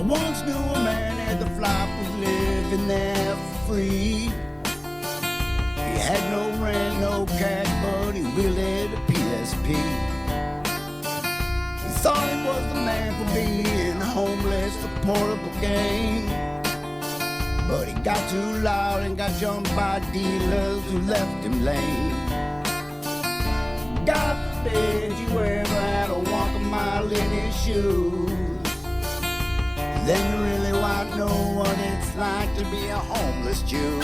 I once knew a man at the flop was living there for free. He had no rent, no cash, but he wielded a PSP. He thought he was the man for being homeless for portable gain. But he got too loud and got jumped by dealers who left him lame. God forbid you ever had to walk a mile in his shoes. Then you really want to know what it's like to be a homeless Jew.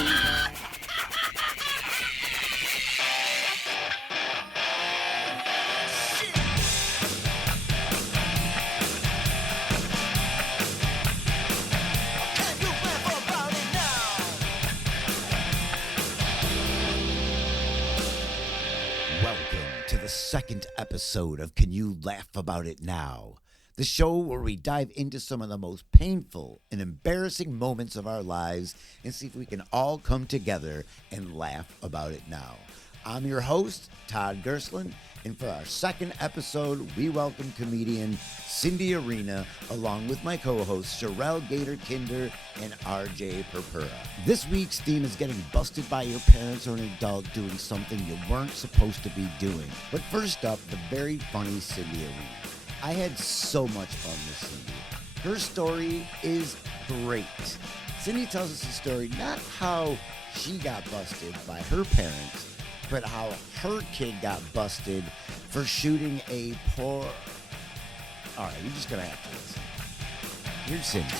Second episode of Can You Laugh About It Now? The show where we dive into some of the most painful and embarrassing moments of our lives and see if we can all come together and laugh about it now. I'm your host, Todd Gerslin, and for our second episode, we welcome comedian Cindy Arena along with my co-hosts Shirelle Gator-Kinder and RJ Purpura. This week's theme is getting busted by your parents or an adult doing something you weren't supposed to be doing. But first up, the very funny Cindy Arena. I had so much fun with Cindy. Her story is great. Cindy tells us a story not how she got busted by her parents, but how her kid got busted for shooting a poor... All right, you're just going to have to listen. Here's Cindy.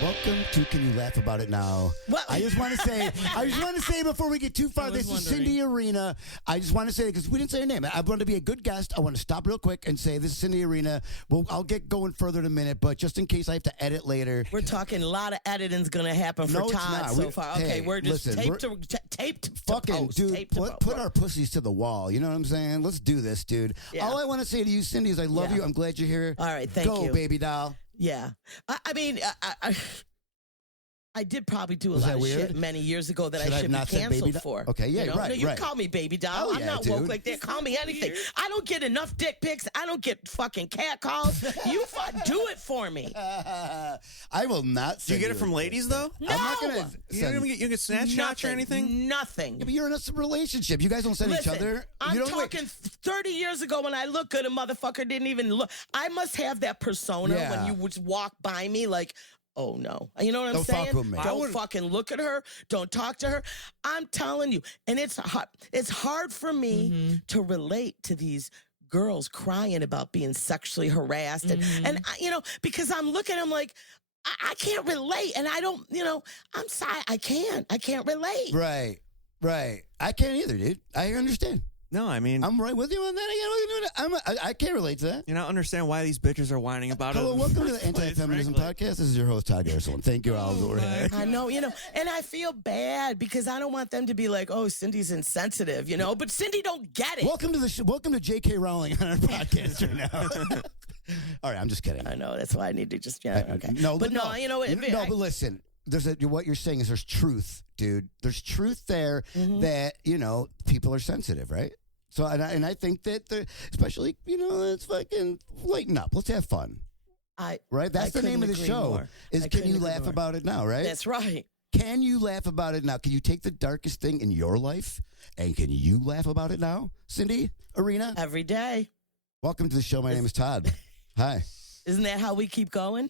Welcome to Can You Laugh About It Now? What? I just want to say before we get too far, this is Cindy Arena. I just want to say, because we didn't say her name. I want to be a good guest. I want to stop real quick and say this is Cindy Arena. Well, I'll get going further in a minute, but just in case I have to edit later. We're talking a lot of editing's going to happen for Todd so far. Okay, we're just taped to fucking post. Dude, put our pussies to the wall. You know what I'm saying? Let's do this, dude. Yeah. All I want to say to you, Cindy, is I love you. I'm glad you're here. All right, thank you. Go, baby doll. Yeah. I did probably do a lot of shit many years ago that I should be canceled for. Okay, yeah, you know? right. No, you can call me baby doll. I'm not woke like that. Call me anything. I don't get enough dick pics. I don't get fucking cat calls. You do it for me. I will not. Do you get it from ladies though? No. I'm not gonna. You get snapshots or anything? Nothing. Yeah, but you're in a relationship. You guys don't send each other. I'm talking 30 years ago when I look good, a motherfucker didn't even look. I must have that persona when you would walk by me like, oh, no. You know what I'm saying? Fuck with me. Don't fucking look at her. Don't talk to her. I'm telling you. And it's hard for me to relate to these girls crying about being sexually harassed. And because I'm looking, I'm like, I can't relate. And I don't, I'm sorry. I can't relate. Right. I can't either, dude. I understand. No, I mean... I'm right with you on that. I can't relate to that. You don't understand why these bitches are whining about it. Hello, welcome to the Anti-Feminism Podcast. This is your host, Todd Gerslin. Thank you all. I know, and I feel bad because I don't want them to be like, oh, Cindy's insensitive, but Cindy don't get it. Welcome to J.K. Rowling on our podcast right now. All right, I'm just kidding. I know, that's why I need to just, okay. But listen. What you're saying is there's truth, dude. There's truth there that, people are sensitive, right? So, and I think that, especially, it's fucking lighten up. Let's have fun. Right? That's the name of the show. Can You Laugh About It Now, right? That's right. Can you laugh about it now? Can you take the darkest thing in your life and can you laugh about it now, Cindy Arena? Every day. Welcome to the show. My name is Todd. Hi. Isn't that how we keep going?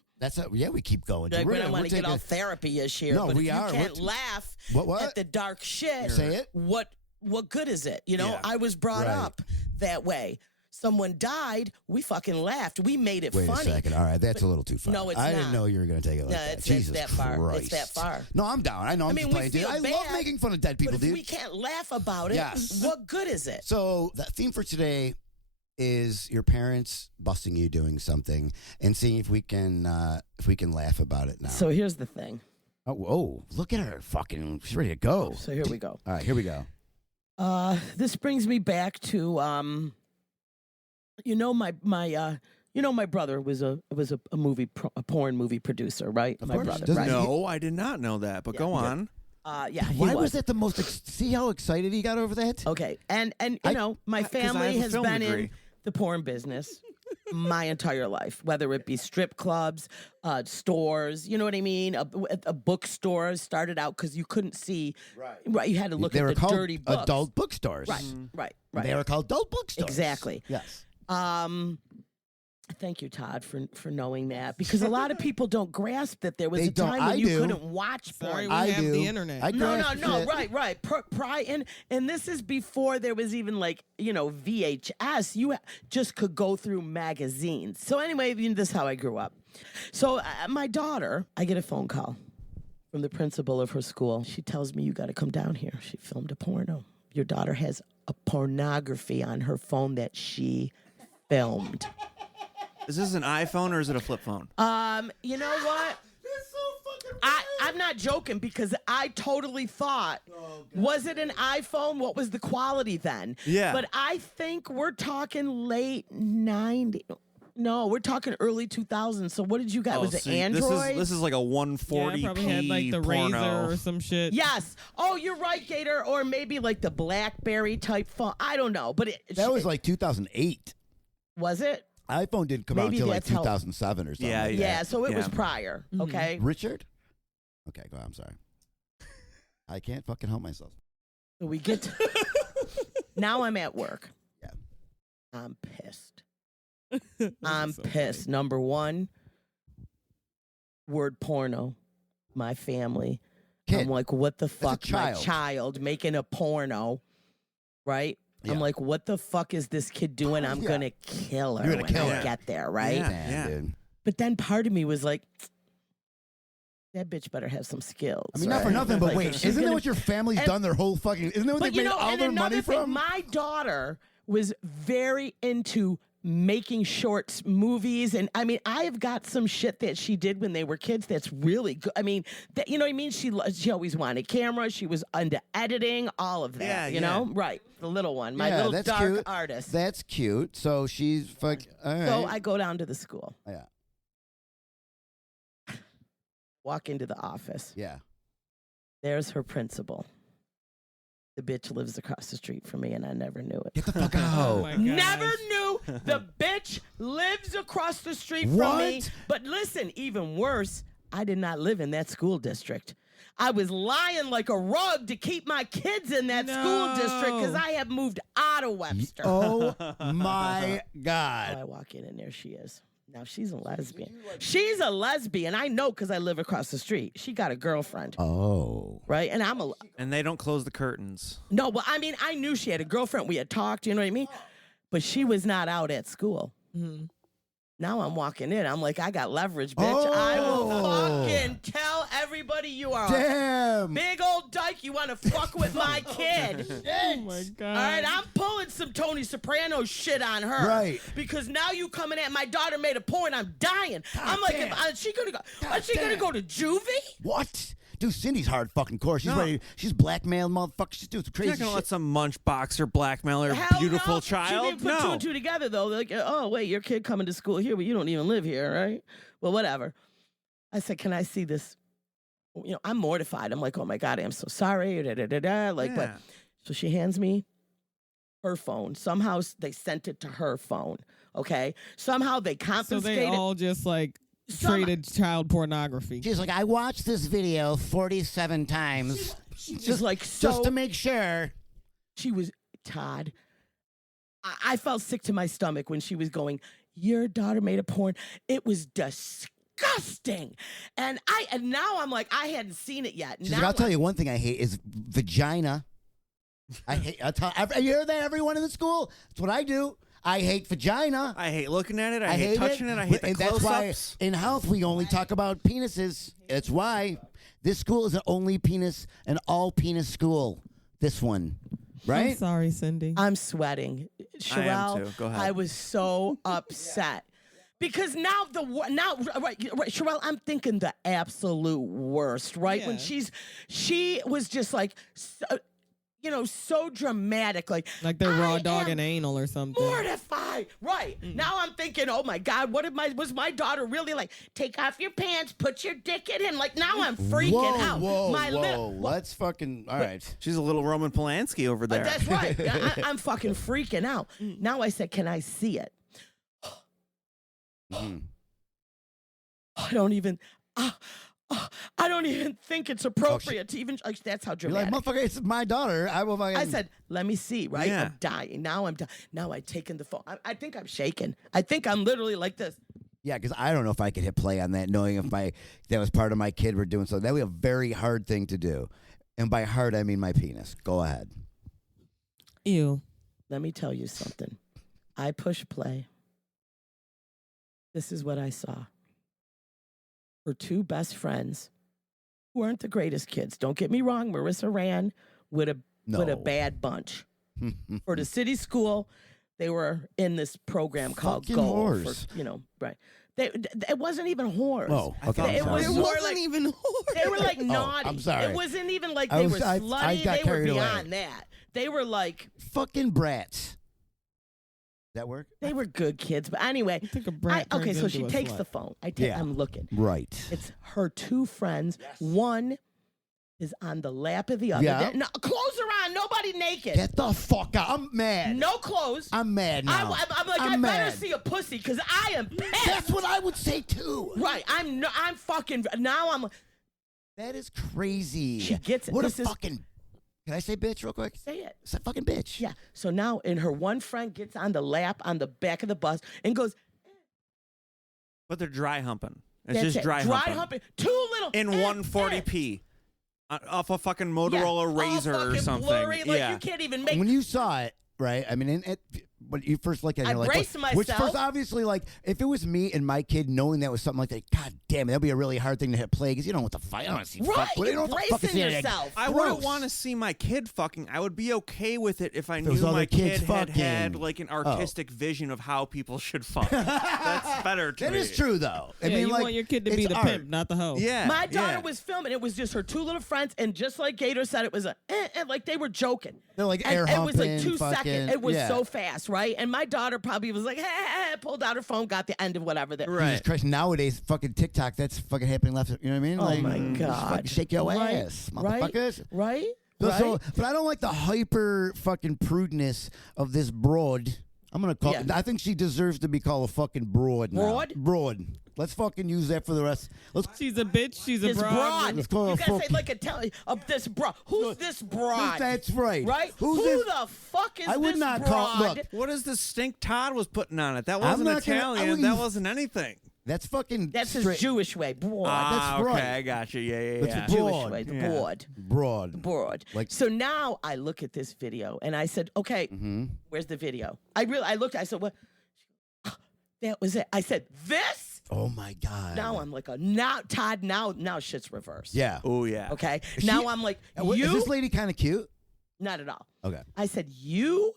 We keep going. Like, we don't want to get all therapy-ish here. No, but we if are. You can't laugh at the dark shit. Say it. What good is it? I was brought up that way. Someone died, we fucking laughed. We made it funny. Wait a second. All right, that's a little too far. No, it's I not. didn't know you were going to take it like that. Jesus Christ. It's that far. No, I'm down. I know. I'm just playing, dude. I love making fun of dead people, but if we can't laugh about it, what good is it? So the theme for today is your parents busting you doing something and seeing if we can laugh about it now. So here's the thing. Oh, look at her. She's ready to go. So here we go. All right, here we go. This brings me back to my brother was a porn movie producer, right? Of my course. brother. Right? No, I did not know that. But go on. Yeah. he Why was that the most? See how excited he got over that? Okay, and you know, my 'cause I family have a has film been degree. in the porn business my entire life, whether it be strip clubs, stores, you know what I mean? A bookstore started out because you couldn't see, right? You had to look They at were the called dirty books. adult bookstores. Right. They were called adult bookstores. Exactly. Yes. Thank you, Todd, for knowing that, because a lot of people don't grasp that there was They a don't. time when I you do. couldn't watch Sorry, porn. we I have do. the internet. I No, grasp it. right. And this is before there was even like, you know, VHS. You just could go through magazines. So anyway, this is how I grew up. So my daughter, I get a phone call from the principal of her school. She tells me, you got to come down here. She filmed a porno. Your daughter has a pornography on her phone that she filmed. Is this an iPhone or is it a flip phone? You know what? That's so fucking I'm not joking, because I totally thought, was it an iPhone? What was the quality then? Yeah. But I think we're talking late 90s. No, we're talking early 2000s. So what did you got? Was it Android? This is like a 140p Yeah, probably had like the porno. Razor or some shit. Yes. Oh, you're right, Gator. Or maybe like the BlackBerry type phone. I don't know. But That was like 2008. was it? iPhone didn't come out Maybe until like that's how- 2007 or something. Yeah, like that. Yeah, so it was Yeah. prior. Mhm. Okay. Richard? Okay, go ahead. I'm sorry. I can't fucking help myself. So we get to, now I'm at work. Yeah. I'm pissed. This I'm is so pissed. funny. Number one, word porno. My family. Kid. I'm like, what the fuck? My child. child making a porno, right? Yeah. I'm like, what the fuck is this kid doing? I'm Yeah. gonna kill her You're gonna when kill I her. get there, right? Yeah. Damn, dude. But then part of me was like, that bitch better have some skills. I mean, not for right? nothing, but Like, wait, she's isn't that gonna- what your family's and- done their whole fucking? Isn't that what But they you made know, all and their another money thing, from? my daughter was very into making shorts, movies, and I mean, I've got some shit that she did when they were kids that's really good. I mean, that, you know what I mean? She always wanted camera. She was into editing, all of that. Yeah, you yeah. know, right? The little one, my Yeah, little that's dark cute. artist. That's cute. So she's fuck. All right. So I go down to the school, yeah. walk into the office. Yeah. There's her principal. The bitch lives across the street from me, and I never knew it. Get the fuck Oh out. my Never gosh. knew the bitch lives across the street from me. What? But listen, even worse, I did not live in that school district. I was lying like a rug to keep my kids in that school district because I have moved out of Webster. Oh my So God. I walk in, and there she is. Now she's a lesbian. She's a lesbian. I know because I live across the street. She got a girlfriend, Oh. right? And I'm a And they don't close the curtains. no. But I mean, I knew she had a girlfriend. We had talked. You know what I mean? But she was not out at school. Mhm. Now I'm walking in. I'm like, I got leverage, bitch. I will Oh. fucking tell everybody you are a Damn. big old dyke. You want to fuck with my kid. Oh my god. All right, I'm pulling some Tony Soprano shit on her. Right. Because now you coming at my daughter made a point. I'm dying. I'm like, damn. is she gonna go? God Is she gonna damn. go to juvie? What? Dude, Cindy's hard fucking core. She's No. ready. She's blackmailed, motherfucker. She's doing some You're crazy not gonna shit. let some munch boxer blackmail her Hell beautiful no. child? She didn't put two and two together though. They're like, oh wait, your kid coming to school here, but you don't even live here, right? Well, whatever. I said, can I see this? You know, I'm mortified. I'm like, oh my god, I'm so sorry. Da, da, da, da. Like, but Yeah. so she hands me her phone. Somehow they sent it to her phone. Okay. Somehow they So confiscated. they all just like Some- traded child pornography. She's like, I watched this video 47 times. She's like, so Just to make sure. she was Todd. I felt sick to my stomach when she was going, your daughter made a porn. It was disgusting. And now I'm like, I hadn't seen it yet. She's Now like, I'll tell you one thing I hate is vagina. You hear that, everyone in the school? That's what I do. I hate vagina. I hate looking at it. I hate touching it. I hate the And that's why close-ups. in health we only talk about penises. That's why this school is an only penis, an all penis school. This one, I'm right? sorry, Cindy. I'm sweating. Shirelle, too. Go ahead. I was so upset. Because now right, Shirelle, I'm thinking the absolute worst, right? When Yeah. she was just like, so dramatic. Like they're raw I dog am and anal or something. mortified. Right. Now I'm thinking, oh my God, was my daughter really like, take off your pants, put your dick in him? Like now I'm freaking out. Whoa. Let's fucking, all right. She's a little Roman Polanski over there. That's right. I'm fucking freaking out. Now I said, can I see it? I don't even think it's appropriate to even. Like, that's how You're like, dramatic. motherfucker, it's my daughter. I said, let me see. Right, Yeah. I'm dying. Now I'm dying. Now I've taken the phone. I think I'm shaking. I think I'm literally like this. Yeah, because I don't know if I could hit play on that, knowing if that was part of my kid were doing so. That would be a very hard thing to do, and by hard I mean my penis. Go ahead. Ew. Let me tell you something. I push play. This is what I saw. Her two best friends, who weren't the greatest kids. Don't get me wrong. Marissa ran with a bad bunch. For the city school, they were in this program called Fucking Go. whores. Right. It wasn't even whores. Oh, okay. It was more wasn't like even horrible. they were like naughty. I'm sorry. It wasn't even like I they was- were I slutty. got They were carried away. beyond that. They were like Fucking brats. That work? they were good kids. But anyway, You think a brat okay. turns So into she a takes slut. the phone. Yeah. I'm looking. Right. It's her two friends. One is on the lap of the other. Yeah. No, clothes are on. Nobody naked. Get the fuck out. I'm mad. No clothes. I'm mad now. I'm like, I I'm better mad. see a pussy because I am pissed. That's what I would say too. Right. I'm fucking. Now I'm. That is crazy. She gets it. What This a is- fucking. Can I say bitch real quick? Say it. It's a fucking bitch. Yeah. So now, and her one friend gets on the lap on the back of the bus and goes, But they're dry humping. It's that's just it. dry humping. Too little. In 140p. Off a fucking Motorola All Razor or fucking something. Blurry, like yeah. you can't even make. When you saw it, right? I mean, when you first look at it, I you're like, braced what? Which myself. first, obviously, like, if it was me and my kid knowing that was something like that, God damn it, that'd be a really hard thing to hit play because you don't know what the fuck. I don't want to see Right, fuck. You you're don't know what the fuck is bracing in it. yourself. I Gross. wouldn't want to see my kid fucking. I would be okay with it if I it knew was other my kids kid had fucking. like an artistic vision of how people should fuck. That's better to That me. is true, though. I Yeah, mean, you like, want your kid to it's be the art. pimp, not the hoe. Yeah. My daughter yeah. was filming. It was just her two little friends, and just like Gator said, it was like they were joking. They're like And air it was like humping, 2 seconds. fucking- It was yeah. so fast, right? And my daughter probably was like, pulled out her phone, got the end of whatever. That Right. Jesus Christ, nowadays, fucking TikTok, that's fucking happening left. You know what I mean? Oh Like, my just God. fucking shake your Right, ass, right, motherfuckers. right, So- right. so- but I don't like the hyper fucking prudeness of this broad. I'm gonna call. Yeah. I think she deserves to be called a fucking broad. Now. Broad? Broad. Let's fucking use that for the rest. Let's. She's a bitch. She's a This broad. broad. Let's call her You gotta say fucking- like a tell of this broad. Who's this broad? That's right. Right? Who's Who this? the fuck is I would this not broad? call. Look, What is the stink Todd was putting on it? That I'm wasn't not gonna- I Italian. wouldn't That use- wasn't anything. that's fucking. That's his straight- Jewish way. Broad. Ah, right. okay, I got you. Yeah, yeah, That's yeah. a Jewish broad. way. The Yeah. broad. Broad. Broad. Like- So now I look at this video and I said, okay, Mm-hmm. where's the video? I looked. I said, what? That was it. I said, this. Oh my God. Now I'm like Todd. Now shit's reversed. Yeah. Oh yeah. Okay. Is now she- I'm like, Is you. this lady kind of cute? Not at all. Okay. I said, you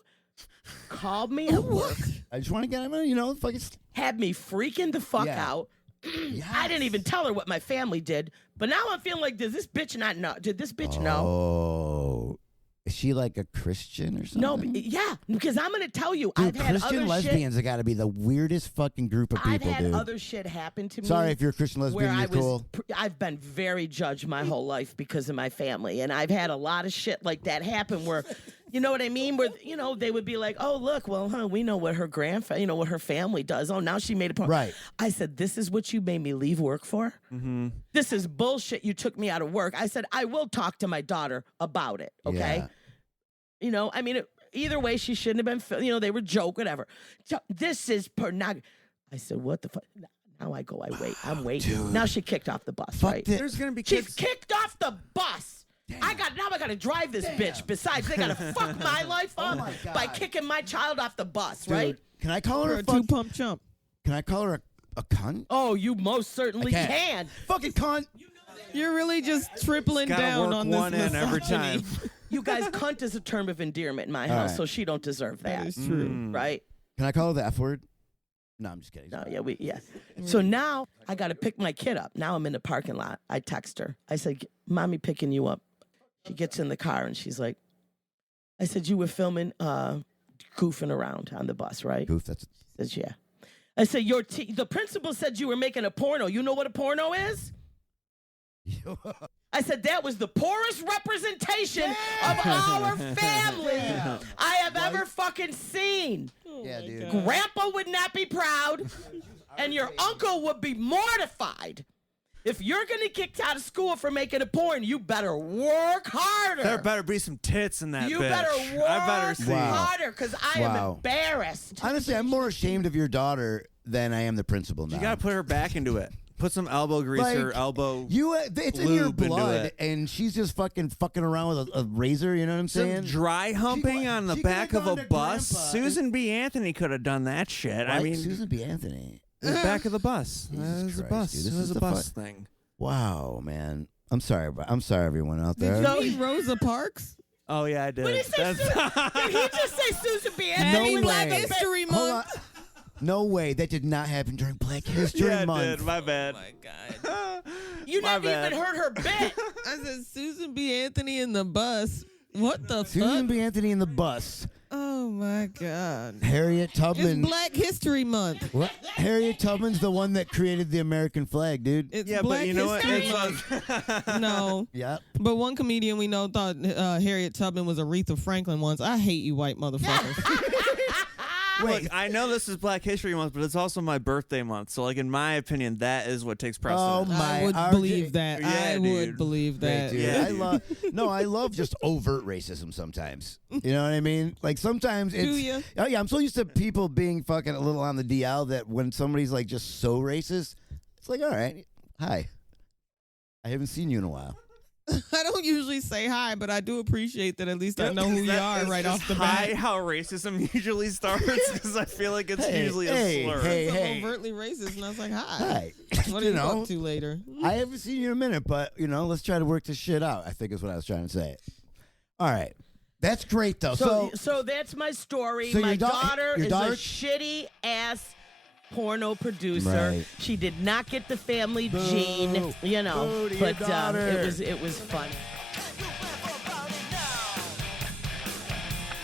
called me at work, I just want to get him. You know, fucking. had me freaking the fuck Yeah. out. I didn't even tell her what my family did, but now I'm feeling like, does this bitch not know? Did this bitch know? Oh. Is she like a Christian or something? No, yeah, because I'm gonna tell you, Dude, I've had Christian other lesbians have got to be the weirdest fucking group of shit. I've people, had dude. other shit happen to me. Sorry if you're a Christian where lesbian, I you're was, cool. I've been very judged my whole life because of my family, and I've had a lot of shit like that happen where, you know what I mean? Where they would be like, "Oh, look, well, we know what her what her family does. Oh, now she made a point." Right. I said, "This is what you made me leave work for. Mm-hmm. This is bullshit. You took me out of work." I said, "I will talk to my daughter about it." Okay. Yeah. I mean, either way, she shouldn't have been. They were joke, whatever. So, this is pornography. I said, "What the fuck?" Now I go, I wait. I'm waiting. Dude. Now she kicked off the bus. Fuck right? this. There's gonna be She's kids. kicked off the bus. I gotta drive this bitch. Besides, they gotta fuck my life up my God. by kicking my child off the bus, Dude, right? Can I call her You're a a fuck? two-pump chump. Can I call her a cunt? Oh, you most certainly I can. Fucking cunt. You're really just tripling Gotta down work on this one in every misogyny. time. You guys, cunt is a term of endearment in my All house, right. so she don't deserve that, That is true. Mm. right? Can I call her the F word? No, I'm just kidding. No, yeah. So now I got to pick my kid up. Now I'm in the parking lot. I text her. I said, "Mommy picking you up." She gets in the car and she's like, I said, you were filming, goofing around on the bus, right? Goof. That's She says, yeah. I said, the principal said you were making a porno. You know what a porno is? I said, that was the poorest representation of our family I have ever fucking seen. yeah, dude. Grandpa would not be proud, and your uncle would be mortified. If you're going to get kicked out of school for making a porn, you better work harder. There better be some tits in that You bitch. better work I better see. harder, because I am Wow. embarrassed. Honestly, I'm more ashamed of your daughter than I am the principal now. You gotta put her back into it. Put some elbow grease or Like, elbow. it's in your lube into blood, it. and she's just fucking around with a razor. You know what I'm Some saying? dry humping on the she back could've of a gone to bus. Grandpa. Susan B. Anthony could have done that shit. I Right? mean, Susan B. Anthony. the back of the bus. That was a Christ, bus. dude, It this was is a the bus thing. Wow, man. I'm sorry, everyone out there. Did No. you meet Rosa Parks? Oh yeah, I did. What did he say? Did he just say Susan B. Anthony? No was like way. a History Hold on. Month. No way. That did not happen during Black History yeah, Month. I did. My bad. Oh my God. You My never bad. even heard her bit. I said Susan B. Anthony in the bus. What the Susan fuck? B. Anthony in the bus. Oh my God. Harriet It's Tubman. Black History Month. What? Harriet Tubman's the one that created the American flag, dude. It's Yeah, Black but you know what? History It's Month. No. Yep. But one comedian we know thought Harriet Tubman was Aretha Franklin once. I hate you white motherfuckers. Look, I know this is Black History Month, but it's also my birthday month. So, like, in my opinion, that is what takes Oh precedence. my! I would RJ believe that. Yeah, I would dude. believe Great, that. dude. Yeah. I love just overt racism sometimes. You know what I mean? Like sometimes it's. Do ya? Oh yeah, I'm so used to people being fucking a little on the DL that when somebody's like just so racist, it's like, all right, hi. I haven't seen you in a while. I don't usually say hi, but I do appreciate that at least I know who you are right off the bat. How racism usually starts, because I feel like it's Hey, usually hey, a slur. hey. I'm overtly racist, and I was like, hi. Hi. What are you up to later? I haven't seen you in a minute, but let's try to work this shit out. I think is what I was trying to say. All right, that's great though. So that's my story. So My your daughter your is daughter- a shitty ass porno producer. Right. She did not get the family Boo. gene, Boo to your but daughter. it was fun.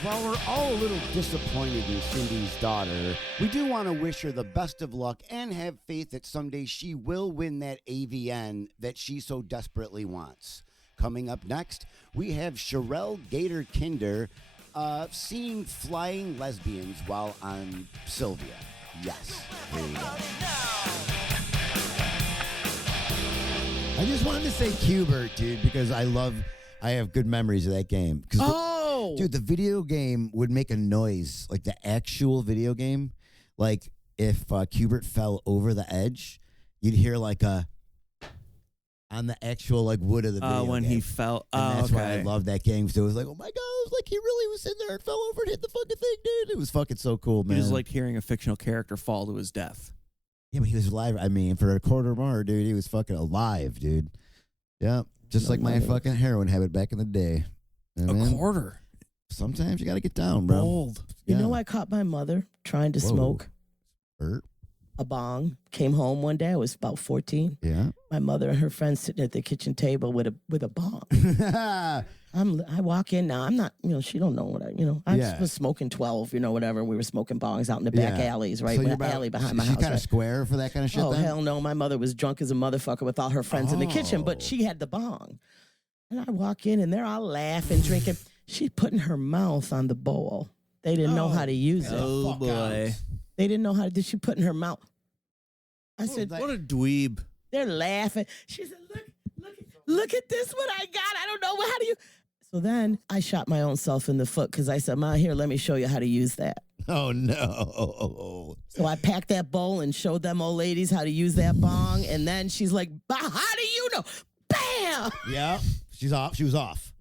While we're all a little disappointed in Cindy's daughter, we do want to wish her the best of luck and have faith that someday she will win that AVN that she so desperately wants. Coming up next, we have Shirelle Gator Kinder seeing flying lesbians while on Sylvia. Yes, here you go. I just wanted to say Cubert, dude, because I have good memories of that game. 'Cause dude, the video game would make a noise, like the actual video game. Like if Cubert fell over the edge, you'd hear like a on the actual like wood of the video When game. he fell. And that's why I okay. love that game. So it was like, oh my god, it was like he really was sitting there and fell over and hit the fucking thing, dude. It was fucking so cool, It man. was like hearing a fictional character fall to his death. yeah, but he was alive. I mean, for a quarter more, dude, he was fucking alive, dude. Yeah, just like my fucking heroin habit back in the day. Yeah, A man. quarter. Sometimes you got to get down, bro. Bold. You Yeah. know, I caught my mother trying to Whoa. smoke Hurt. a bong. Came home one day. I was about 14. Yeah. My mother and her friend sitting at the kitchen table with a bong. I walk in now. I'm not, she don't know what I Yeah. was smoking 12, whatever. We were smoking bongs out in the back Yeah. alleys, right? So With you're the alley behind my she's house. kind of Right? square for that kind of shit. Oh, then? hell no. My mother was drunk as a motherfucker with all her friends in the kitchen, but Oh. she had the bong. And I walk in and they're all laughing, drinking. She's putting her mouth on the bowl. They didn't know how to use it. Oh boy. They didn't know how to. Did she put in her mouth? I said, What a dweeb. they're laughing. She said, look at this, what I got. I don't know how do you. So then I shot my own self in the foot because I said, Ma, here, let me show you how to use that. Oh no. So I packed that bowl and showed them old ladies how to use that bong. And then she's like, how do you know? Bam! Yeah. She's off. She was off.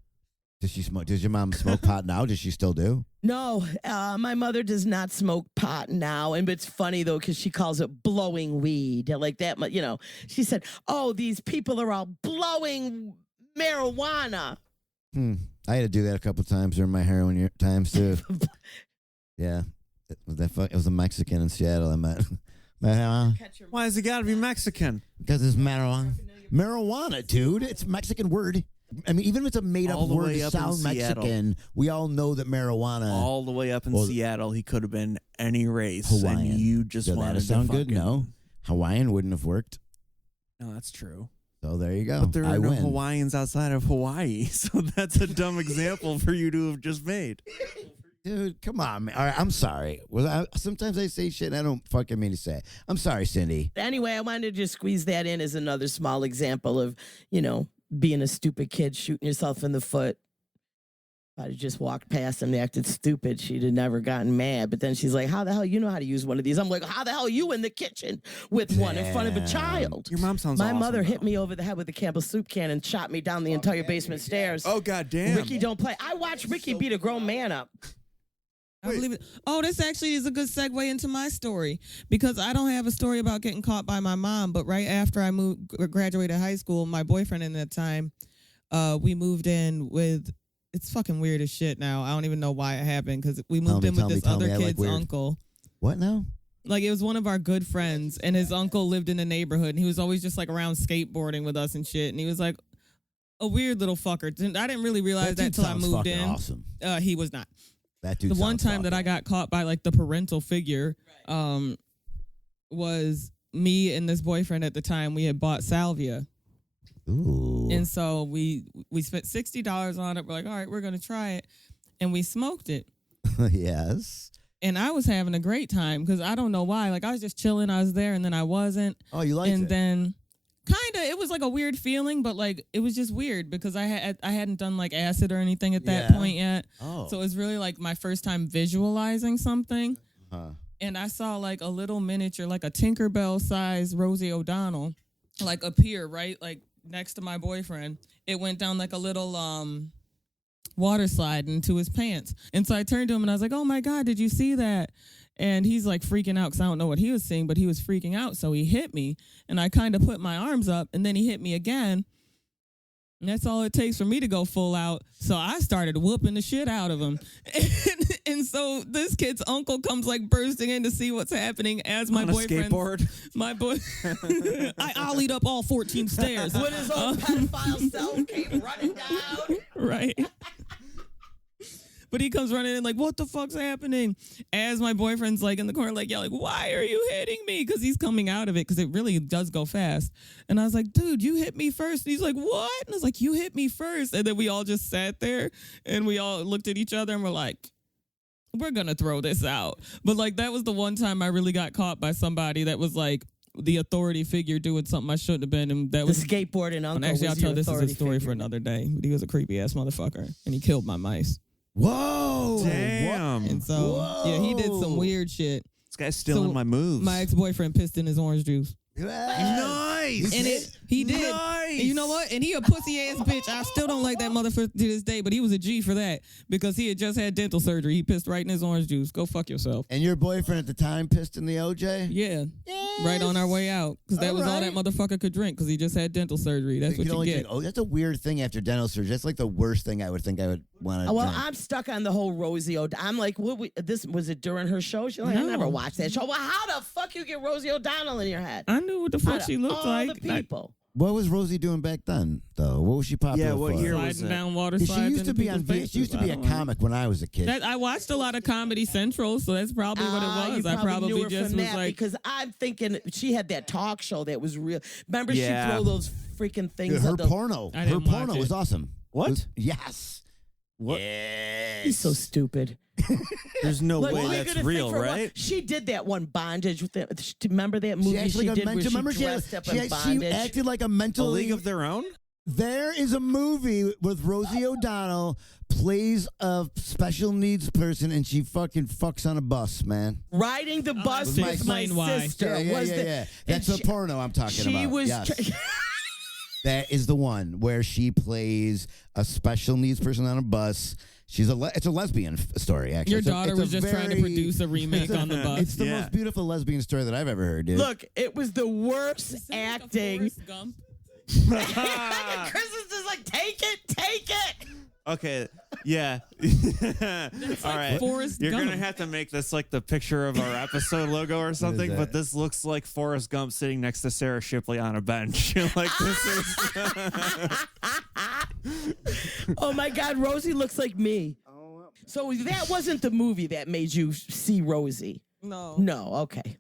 Does she smoke? Does your mom smoke pot now? Does she still do? No, my mother does not smoke pot now. And it's funny, though, because she calls it blowing weed. Like that, she said, oh, these people are all blowing marijuana. I had to do that a couple times during my heroin times too. Yeah. It was a Mexican in Seattle I met. Why has it got to be Mexican? Because it's marijuana. Marijuana, dude. It's a Mexican word. I mean, even if it's a made-up All the word way to up in sound Seattle. Mexican, we all know that marijuana. All the way up in Seattle, he could have been any race, Hawaiian. and you just Does wanted that to sound good? fucking- No, Hawaiian wouldn't have worked. No, that's true. So there you go. But there are I no win. Hawaiians outside of Hawaii, so that's a dumb example for you to have just made. Dude, come on, man. All right, I'm sorry. Sometimes I say shit I don't fucking mean to say. I'm sorry, Cindy. Anyway, I wanted to just squeeze that in as another small example of, being a stupid kid, shooting yourself in the foot. If I'd have just walked past and acted stupid, she'd have never gotten mad. But then she's like, how the hell you know how to use one of these? I'm like, how the hell are you in the kitchen with one in front of a child? Your mom sounds My awesome, mother hit though. me over the head with a Campbell soup can and shot me down the entire basement stairs. Oh, goddamn. Ricky don't play. I watched Ricky beat a grown man up. I believe it. Oh, this actually is a good segue into my story because I don't have a story about getting caught by my mom. But right after I graduated high school, my boyfriend at that time, we moved in with. It's fucking weird as shit now. I don't even know why it happened because we moved in with this other kid's uncle. What now? Like it was one of our good friends, and his uncle lived in the neighborhood, and he was always just like around skateboarding with us and shit. And he was like a weird little fucker. I didn't really realize that till I moved in. Awesome. He was not. That dude. The one time that I got caught by like the parental figure was me and this boyfriend at the time. We had bought salvia. Ooh. And so we spent $60 on it. We're like, all right, we're going to try it. And we smoked it. Yes. And I was having a great time because I don't know why. Like I was just chilling. I was there and then I wasn't. Oh, you liked it? And then kind of, it was like a weird feeling, but like it was just weird because I hadn't done like acid or anything at that point yet. Oh. So it was really like my first time visualizing something. Huh. And I saw like a little miniature, like a Tinkerbell size Rosie O'Donnell, like appear right like next to my boyfriend. It went down like a little water slide into his pants. And so I turned to him and I was like, oh my God, did you see that? And he's like freaking out because I don't know what he was seeing, but he was freaking out. So he hit me and I kind of put my arms up and then he hit me again. And that's all it takes for me to go full out. So I started whooping the shit out of him. And so this kid's uncle comes like bursting in to see what's happening as my boyfriend. My boy. I ollied up all 14 stairs. When his old pedophile self came running down. Right. But he comes running in like, what the fuck's happening? As my boyfriend's like in the corner, like yelling, why are you hitting me? Because he's coming out of it because it really does go fast. And I was like, dude, you hit me first. And he's like, what? And I was like, you hit me first. And then we all just sat there and we all looked at each other and we're like, we're going to throw this out. But like that was the one time I really got caught by somebody that was like the authority figure doing something I shouldn't have been. And that was the skateboarding uncle. And actually, I'll was tell your this is a authority story figure. for another day. But he was a creepy ass motherfucker and he killed my mice. Whoa. Damn. And so, yeah, he did some weird shit. This guy's stealing my moves. My ex-boyfriend pissed in his orange juice. Nice. And he did. Nice. And you know what? And he a pussy ass bitch. I still don't like that motherfucker to this day, but he was a G for that because he had just had dental surgery. He pissed right in his orange juice. Go fuck yourself. And your boyfriend at the time pissed in the OJ? Yeah. Right on our way out because that was all that motherfucker could drink because he just had dental surgery. That's what you get. Oh, that's a weird thing after dental surgery. That's like the worst thing I would think I would want to Well, drink. I'm stuck on the whole Rosie O'Donnell. I'm like, this was it during her show? She's like, I No. never watched that show. Well, how the fuck you get Rosie O'Donnell in your head? I knew what the fuck she looked all like. the people. What was Rosie doing back then, though? What was she popular Yeah, what for? year was Sliding it? down water She slides used to into be on. people's She used to faces. be I a don't know. comic when I was a kid. I watched a lot of Comedy Central, so that's probably what it was. You I probably knew her just from was that like, because I'm thinking she had that talk show that was real. Remember, Yeah. she throw those freaking things. Her at the, porno. I Her didn't watch porno it. was awesome. What? Yes. What? Yes. He's so stupid. There's no Like, way what are you that's gonna real, think for right? One, she did that one bondage with that. Remember that movie She actually got did where mental. she Remember, dressed up in she bondage? acted like a A mental. League of Their Own? There is a movie with Rosie O'Donnell plays a special needs person, and she fucking fucks on a bus, man. Riding the bus to with my explain why. sister. Yeah. was the, That's and the porno I'm talking she about. was. Yes. That is the one where she plays a special needs person on a bus. It's a lesbian story, actually. your It's a- daughter it's a was just trying to very- produce a remake on the bus. It's the Yeah. most beautiful lesbian story that I've ever heard, dude. Look, it was the worst Is that like a acting. Forrest Gump? Chris is just like, take it. Okay, yeah. All right. Forrest You're Gump. going to have to make this like the picture of our episode logo or something, that? but this looks like Forrest Gump sitting next to Sarah Shipley on a bench. Like, this is. Oh my God, Rosie looks like me. So that wasn't the movie that made you see Rosie. No, okay.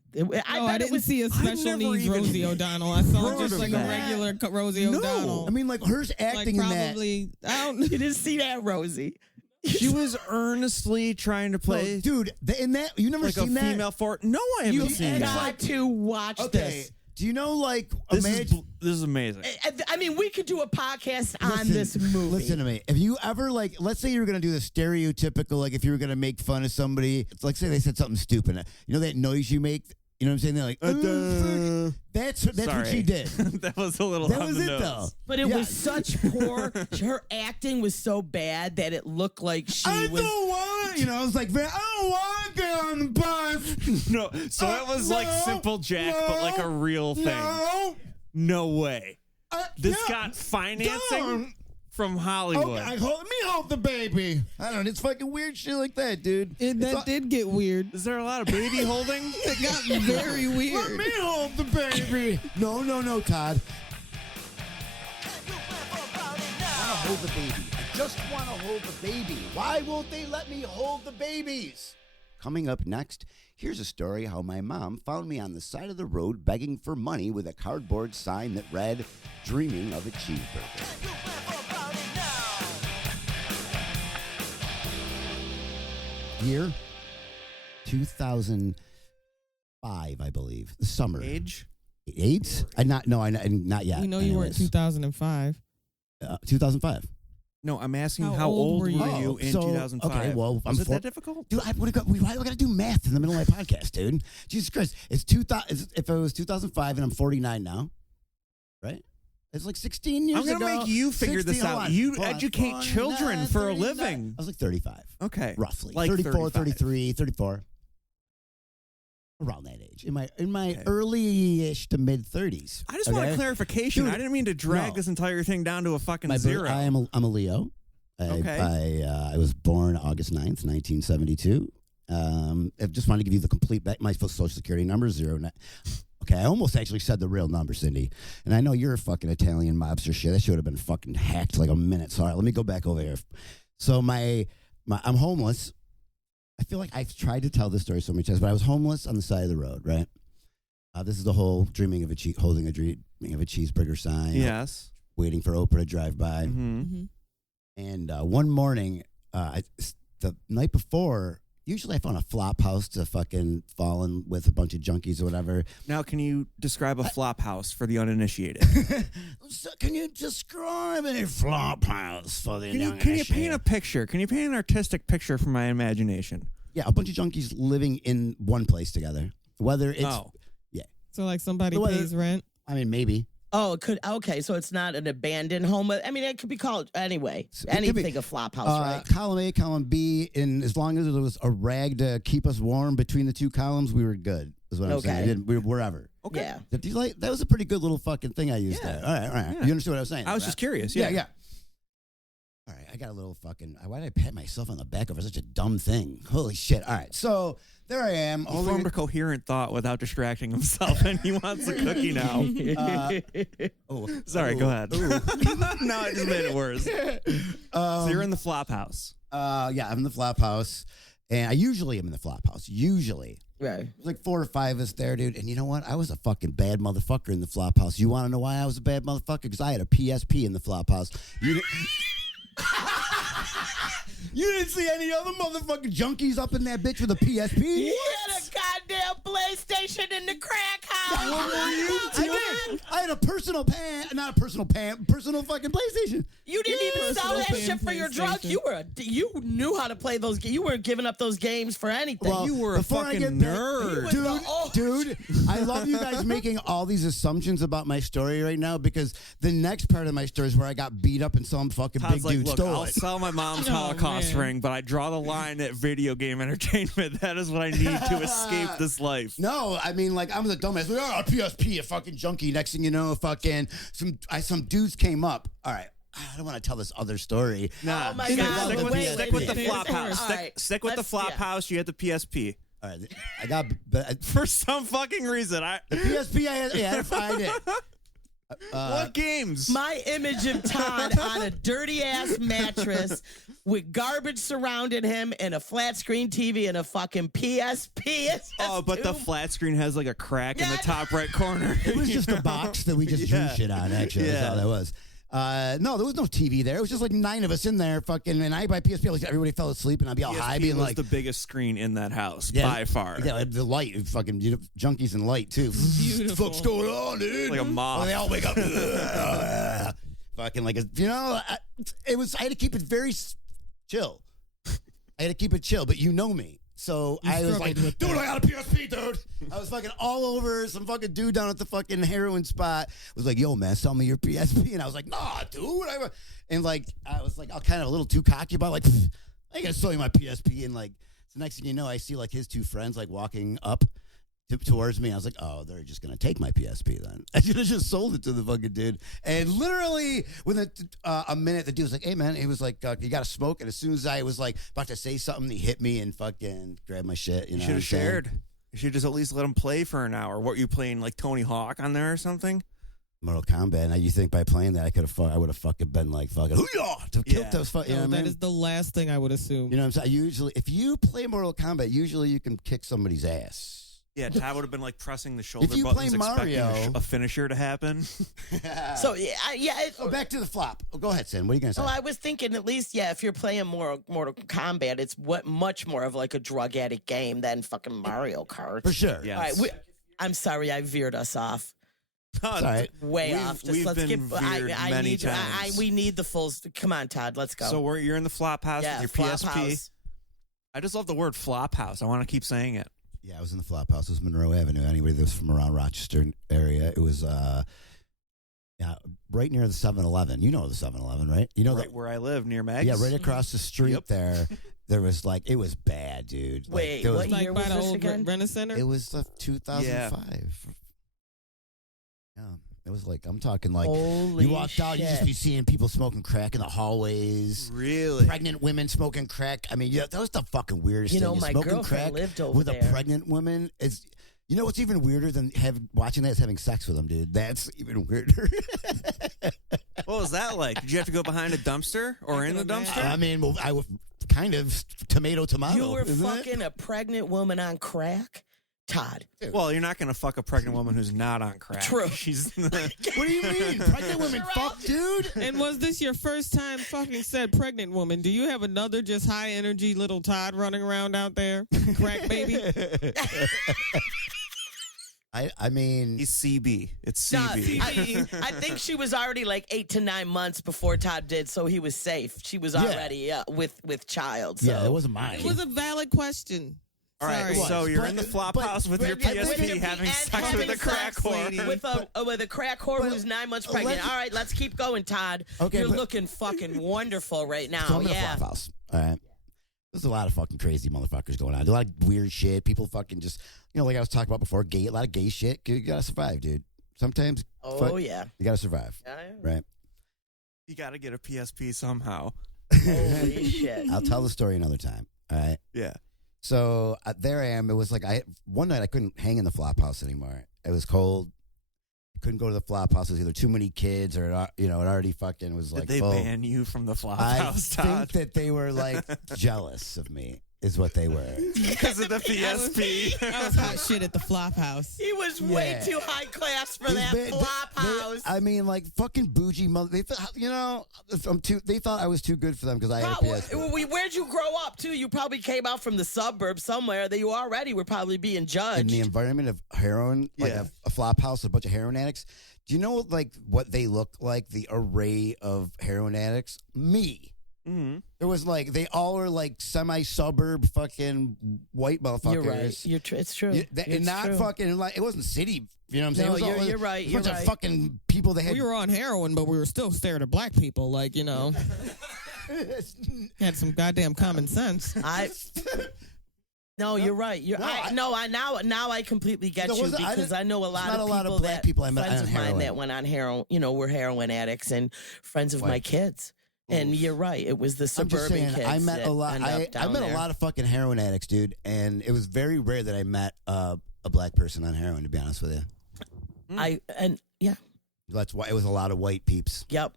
I didn't see a special needs Rosie O'Donnell. I saw just like a regular Rosie O'Donnell. I mean, like hers acting like in probably, I don't. You didn't see that Rosie. She was earnestly trying to play. No, dude, in that you never like seen a that female fort. No, I haven't seen You that. got to watch this. Do you know, like, This imagine? is amazing. I mean, we could do a podcast on this movie. Listen to me. If you ever, like, let's say you were going to do the stereotypical, like, if you were going to make fun of somebody, it's like, say they said something stupid. You know that noise you make? You know what I'm saying? They're like, that's what she did. That was a little That on was the it, nose. though. But it was such poor. Her acting was so bad that it looked like she was. don't want, I was like, man, I don't want to get on the bus. No, so it was like Simple Jack, but like a real thing. No way. This got financing from Hollywood. Let me hold the baby. I don't know. It's fucking weird shit like that, dude. That did get weird. Is there a lot of baby holding? It got very weird. Let me hold the baby. No, Todd. I want to hold the baby. I just want to hold the baby. Why won't they let me hold the babies? Coming up next, here's a story how my mom found me on the side of the road begging for money with a cardboard sign that read, "Dreaming of a cheeseburger." Year 2005, I believe. The summer. Age? AIDS? Not yet. We know you were in 2005. 2005. No, I'm asking How how old old were were you? you in So, 2005? okay, well, was it that difficult? Dude, why do I got to do math in the middle of my podcast, dude? Jesus Christ. It's 2000. If it was 2005 and I'm 49 now, right? It's like 16 years ago. I'm going to make you figure this 16, hold out. on. You Hold on. educate 49, children for a 39. living. I was like 35. Okay. Roughly. Like 34, 35. 33, 34. Around that age. In my Okay. early-ish to mid-30s. I just want a clarification. Dude, I didn't mean to drag no. this entire thing down to a fucking I'm zero. a Leo. Okay. I was born August 9th, 1972. I just wanted to give you the complete my social security number, 09. Okay, I almost actually said the real number, Cindy. And I know you're a fucking Italian mobster shit. That should have been fucking hacked like a minute. Sorry, let me go back over here. So I'm homeless. I feel like I've tried to tell this story so many times, but I was homeless on the side of the road, right? This is the whole holding a cheeseburger sign. Yes. Waiting for Oprah to drive by. Mm-hmm. And one morning, the night before, usually I found a flop house to fucking fall in with a bunch of junkies or whatever. Now, can you describe a flop house for the uninitiated? So can you describe a flop house for the Can you paint a picture? Can you paint an artistic picture from my imagination? Yeah, a bunch of junkies living in one place together. Whether it's So like somebody Whether- pays rent. I mean, maybe. Oh, it could. Okay, so it's not an abandoned home. I mean, it could be called anyway. It could be- Anything a flop house, right? Column A, column B, and as long as there was a rag to keep us warm between the two columns, we were good. Is what I'm saying. We were wherever. Okay. Yeah. That was a pretty good little fucking thing I used there. All right. Yeah. You understand what I was saying? I was right? just curious. Yeah. Yeah. All right, I got a little fucking. Why did I pat myself on the back over such a dumb thing? Holy shit! All right, so there I am. He formed a coherent thought without distracting himself, and he wants a cookie now. Sorry, go ahead. No, I just made it worse. So you're in the flop house. Yeah, I'm in the flop house, and I usually am in the flop house. Usually. Right. There's like 4 or 5 of us there, dude. And you know what? I was a fucking bad motherfucker in the flop house. You want to know why I was a bad motherfucker? Because I had a PSP in the flop house. You didn't see any other motherfucking junkies up in that bitch with a PSP? You had a goddamn PlayStation in the crack house. What were you doing? I had a personal personal fucking PlayStation. You didn't even sell that Personal shit for your drugs. You knew how to play those games. You weren't giving up those games for anything. Well, You were a before I fucking get back- nerd. Dude, I love you guys making all these assumptions about my story right now because the next part of my story is where I got beat up and some fucking Todd's big like, dude look, stole I'll it. sell my mom's Oh, Holocaust man. ring, but I draw the line at video game entertainment. That is what I need to escape this life. No, I mean, like, I'm the dumbass. Like, oh, PSP, a fucking junkie. Next thing you know, fucking some dudes came up. All right, I don't want to tell this other story. Nah, Oh my stick, God, stick with, wait, stick wait, with the wait. flop house. All Stick, right, stick with the let's- flop yeah. house. You had the PSP. All right, I got the For some fucking reason, PSP. I did. What games? My image of Todd on a dirty ass mattress with garbage surrounding him and a flat screen TV and a fucking PSP. Oh, but the flat screen has like a crack in the top right corner. It was just a box that we just drew shit on, actually. That's all that was. No, there was no TV there. It was just like 9 of us in there, fucking, and I by PSP, like everybody fell asleep, and I'd be all high, being was like the biggest screen in that house by far. Yeah, the light, fucking junkies and light too. Beautiful. What's going on, dude? Like a moth. Oh, they all wake up. Fucking like it was. I had to keep it very chill. I had to keep it chill, but you know me. So I was like, dude, I got a PSP, dude. I was fucking all over. Some fucking dude down at the fucking heroin spot was like, yo, man, sell me your PSP. And I was like, nah, dude. And like, I was like, kind of a little too cocky about like, I ain't gonna sell you my PSP. And like, the next thing you know, I see like his 2 friends like walking up towards me. I was like, oh, they're just gonna take my PSP then. I should have just sold it to the fucking dude. And literally within a minute, the dude was like, hey man, he was like, you gotta smoke. And as soon as I was like about to say something, he hit me and fucking grabbed my shit. You know, should have shared. You should just at least let him play for an hour. What, you playing like Tony Hawk on there or something? Mortal Kombat. Now you think by playing that I would have fucking been like fucking to kill those fucking. You know what I mean? That is the last thing I would assume. You know what I'm saying? Usually, if you play Mortal Kombat, usually you can kick somebody's ass. Yeah, Todd would have been like pressing the shoulder If you buttons, play expecting Mario- a finisher to happen. So So back to the flop. Oh, go ahead, Sin. What are you gonna say? Well, I was thinking at least, if you're playing Mortal Kombat, it's much more of like a drug addict game than fucking Mario Kart. For sure. Yeah. All right, I'm sorry, I veered us off. All right. Way off. Just we've let's been get. veered many need. times. We need the full. Come on, Todd. Let's go. So you're in the flop house with your flop PSP. house. I just love the word flop house. I want to keep saying it. Yeah, I was in the flop house. It was Monroe Avenue. Anybody that was from around Rochester area, it was right near the 7-Eleven. You know the 7-Eleven, right? You know Right where I live, near Meg's. Yeah, right across the street Yep. there. There was like, it was bad, dude. Wait, like, there was, what Like year by was the this old again? Rena Center. it was 2005. Yeah, it was like, I'm talking like, Holy you walked out, you just shit. be seeing people smoking crack in the hallways. Really? Pregnant women smoking crack. I mean, yeah, that was the fucking weirdest You thing. know, You're my smoking girlfriend crack lived over with there. a pregnant woman. You know what's even weirder than watching that is having sex with them, dude. That's even weirder. What was that like? Did you have to go behind a dumpster or in the dumpster? I mean, well, I was kind of tomato. You were isn't it? fucking a pregnant woman on crack, Todd. Well, you're not going to fuck a pregnant woman who's not on crack. True. She's What do you mean? Pregnant women fuck, dude? And was this your first time fucking said pregnant woman? Do you have another just high energy little Todd running around out there? Crack baby? I mean, He's CB. It's No, CB. I think she was already like 8 to 9 months before Todd did, so he was safe. She was already with child. So. yeah, it wasn't mine. It was a valid question. All right, Sorry. so you're But- in the flop but- house with your but- with PSP your having and sex having with a crack sex, whore. with a crack whore But- who's 9 months pregnant. let's- All right, let's keep going, Todd. Okay, You're but- looking fucking wonderful right now. So I'm in a Yeah. flop house. All right. There's a lot of fucking crazy motherfuckers going on. There's a lot of weird shit. People fucking just, like I was talking about before, a lot of gay shit. You gotta survive, dude. Sometimes Oh yeah. you gotta survive, right? You got to get a PSP somehow. Holy shit. I'll tell the story another time. All right. Yeah. So there I am. It was like one night I couldn't hang in the flop house anymore. It was cold. Couldn't go to the flop house. There's either too many kids or it already fucking was like Did they full. ban you from the flop I house, think Todd? that they were like jealous of me. Is what they were. Because of the PSP. That was hot shit at the flop house. He was way Yeah. too high class for that They- flop they- house. I mean, like fucking bougie mother. They thought, they thought I was too good for them because I had a PSP. Where'd you grow up too? You probably came out from the suburbs somewhere that you already were probably being judged. In the environment of heroin, like Yeah. a flop house, a bunch of heroin addicts. Do you know like what they look like? The array of heroin addicts. Me. Mm-hmm. It was like they all are like semi-suburb fucking white motherfuckers. You're right. It's It's true. and not true. fucking like it wasn't city. You know what I'm saying? No, It was all you're right, A you're bunch right. of fucking people that had. We were on heroin, but we were still staring at black people. Like, had some goddamn common sense. No, you're right. No, Now I completely get No, you was it- because I know a lot not of a lot of people black people I met friends on of mine heroin. that went on heroin. Were heroin addicts and friends of my White. kids. And you're right. It was the I'm just suburban saying, kids. I met that a lot. end up I down met there. a lot of fucking heroin addicts, dude, and it was very rare that I met a black person on heroin. To be honest with you, That's why it was a lot of white peeps. Yep.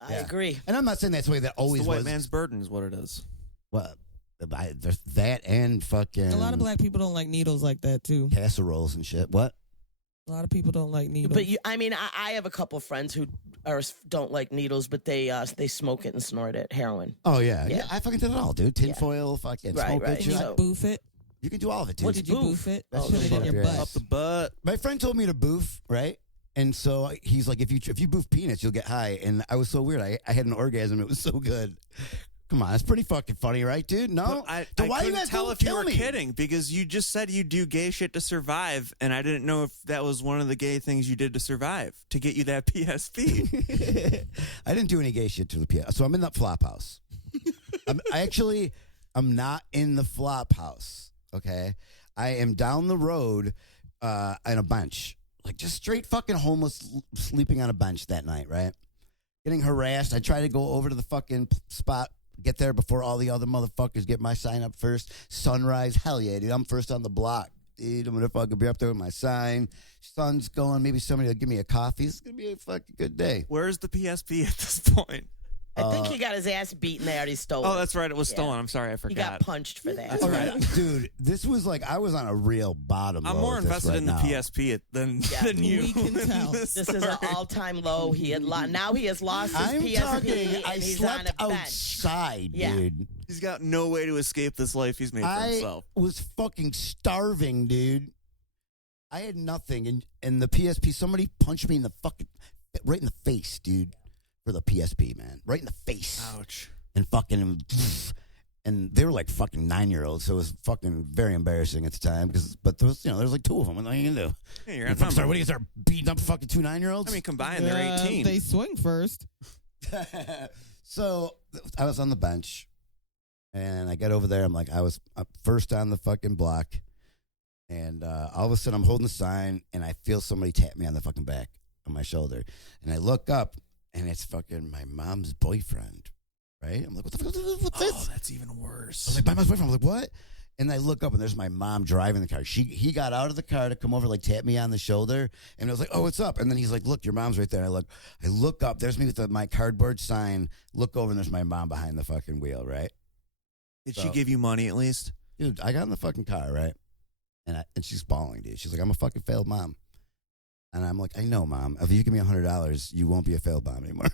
I Yeah. agree. And I'm not saying that's the way that always It's the white was. man's burden is what it is. Well, there's that and fucking A lot of black people don't like needles like that too. casseroles and shit. What? A lot of people don't like needles. But I have a couple of friends who don't like needles, but they smoke it and snort it. Heroin. Oh yeah. Yeah. I fucking did it all, dude. Tinfoil, fucking Right, smoke right. it. shit. So- boof it. You can do all of it, dude. Did you boof it? That's Put it in your fuck butt. your Up the butt. My friend told me to boof, right? And so he's like, if you boof peanuts, you'll get high. And I was so weird. I had an orgasm. It was so good. Come on, that's pretty fucking funny, right, dude? No, But I So why you couldn't guys tell don't if you kill were me? kidding because you just said you do gay shit to survive, and I didn't know if that was one of the gay things you did to survive to get you that PSP. I didn't do any gay shit to the PS. So I'm in that flop house. I'm not in the flop house. Okay, I am down the road on a bench, like just straight fucking homeless, sleeping on a bench that night. Right, getting harassed. I try to go over to the fucking spot. Get there before all the other motherfuckers get my sign up first. Sunrise, hell yeah, dude. I'm first on the block. Dude, I'm gonna fucking be up there with my sign. Sun's going. Maybe somebody will give me a coffee. It's gonna be a fucking good day. Where's the PSP at this point? I think he got his ass beaten. They already stole it. Oh, that's right. It was Yeah. stolen. I'm sorry. I He forgot. got punched for that. All right, dude. This was like I was on a real bottom. I'm low more with this invested right in the now. PSP than you. We can in tell. this This is story. an all-time low. Now he has lost his I'm PSP talking. and I he's slept on a bench. outside, Yeah. dude. He's got no way to escape this life he's made for I himself. was fucking starving, dude. I had nothing, and the PSP. Somebody punched me in the fucking right in the face, dude. For the PSP, man, right in the face. Ouch. And fucking, and they were like fucking 9-year-olds, so it was fucking very embarrassing at the time. But there was like two of them. What are you gonna do? Yeah, you're You at fucking number. what do you start beating up fucking two 9-year-olds? I mean, combined, they're 18. They swing first. So I was on the bench, and I get over there. I'm like, I was up first on the fucking block, and all of a sudden I'm holding the sign, and I feel somebody tap me on the fucking back on my shoulder, and I look up, and it's fucking my mom's boyfriend, right? I'm like, what the fuck? What's this? Oh, that's even I was worse. like, my mom's boyfriend. I was like, what? And I look up, and there's my mom driving the car. He got out of the car to come over, like tap me on the shoulder, and I was like, oh, what's up? And then he's like, look, your mom's right there. And I look up. There's me with my cardboard sign. Look over, and there's my mom behind the fucking wheel, right? Did So- she give you money at least? Dude, I got in the fucking car, right? And she's bawling, dude. She's like, I'm a fucking failed mom. And I'm like, I know, Mom. If you give me $100, you won't be a failed mom anymore.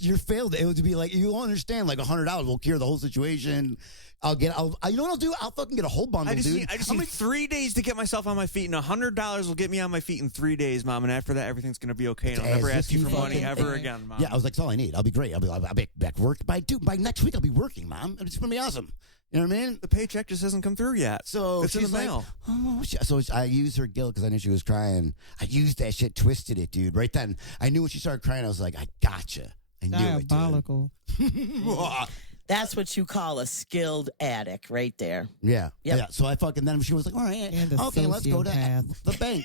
You're failed. It would be like, you don't understand. Like $100 will cure the whole situation. You know what I'll do? I'll fucking get a whole bundle, I just dude. need 3 days to get myself on my feet, and $100 will get me on my feet in 3 days, Mom. And after that, everything's gonna be okay. And I'll As never if ask you you for money fucking- ever again, Mom. Yeah, I was like, that's all I need. I'll be great. I'll be back work by next week. I'll be working, Mom. It's gonna be awesome. You know what I mean? The paycheck just hasn't come through yet. So It's in she's the like, mail. oh, so I used her guilt because I knew she was crying. I used that shit, twisted it, dude. Right then, I knew when she started crying, I was like, I gotcha. I knew Diabolical. it, dude. That's what you call a skilled addict right there. Yeah. Yep. Yeah. So I fucking, then she was like, all right, And a okay, let's go to sociopath. the bank.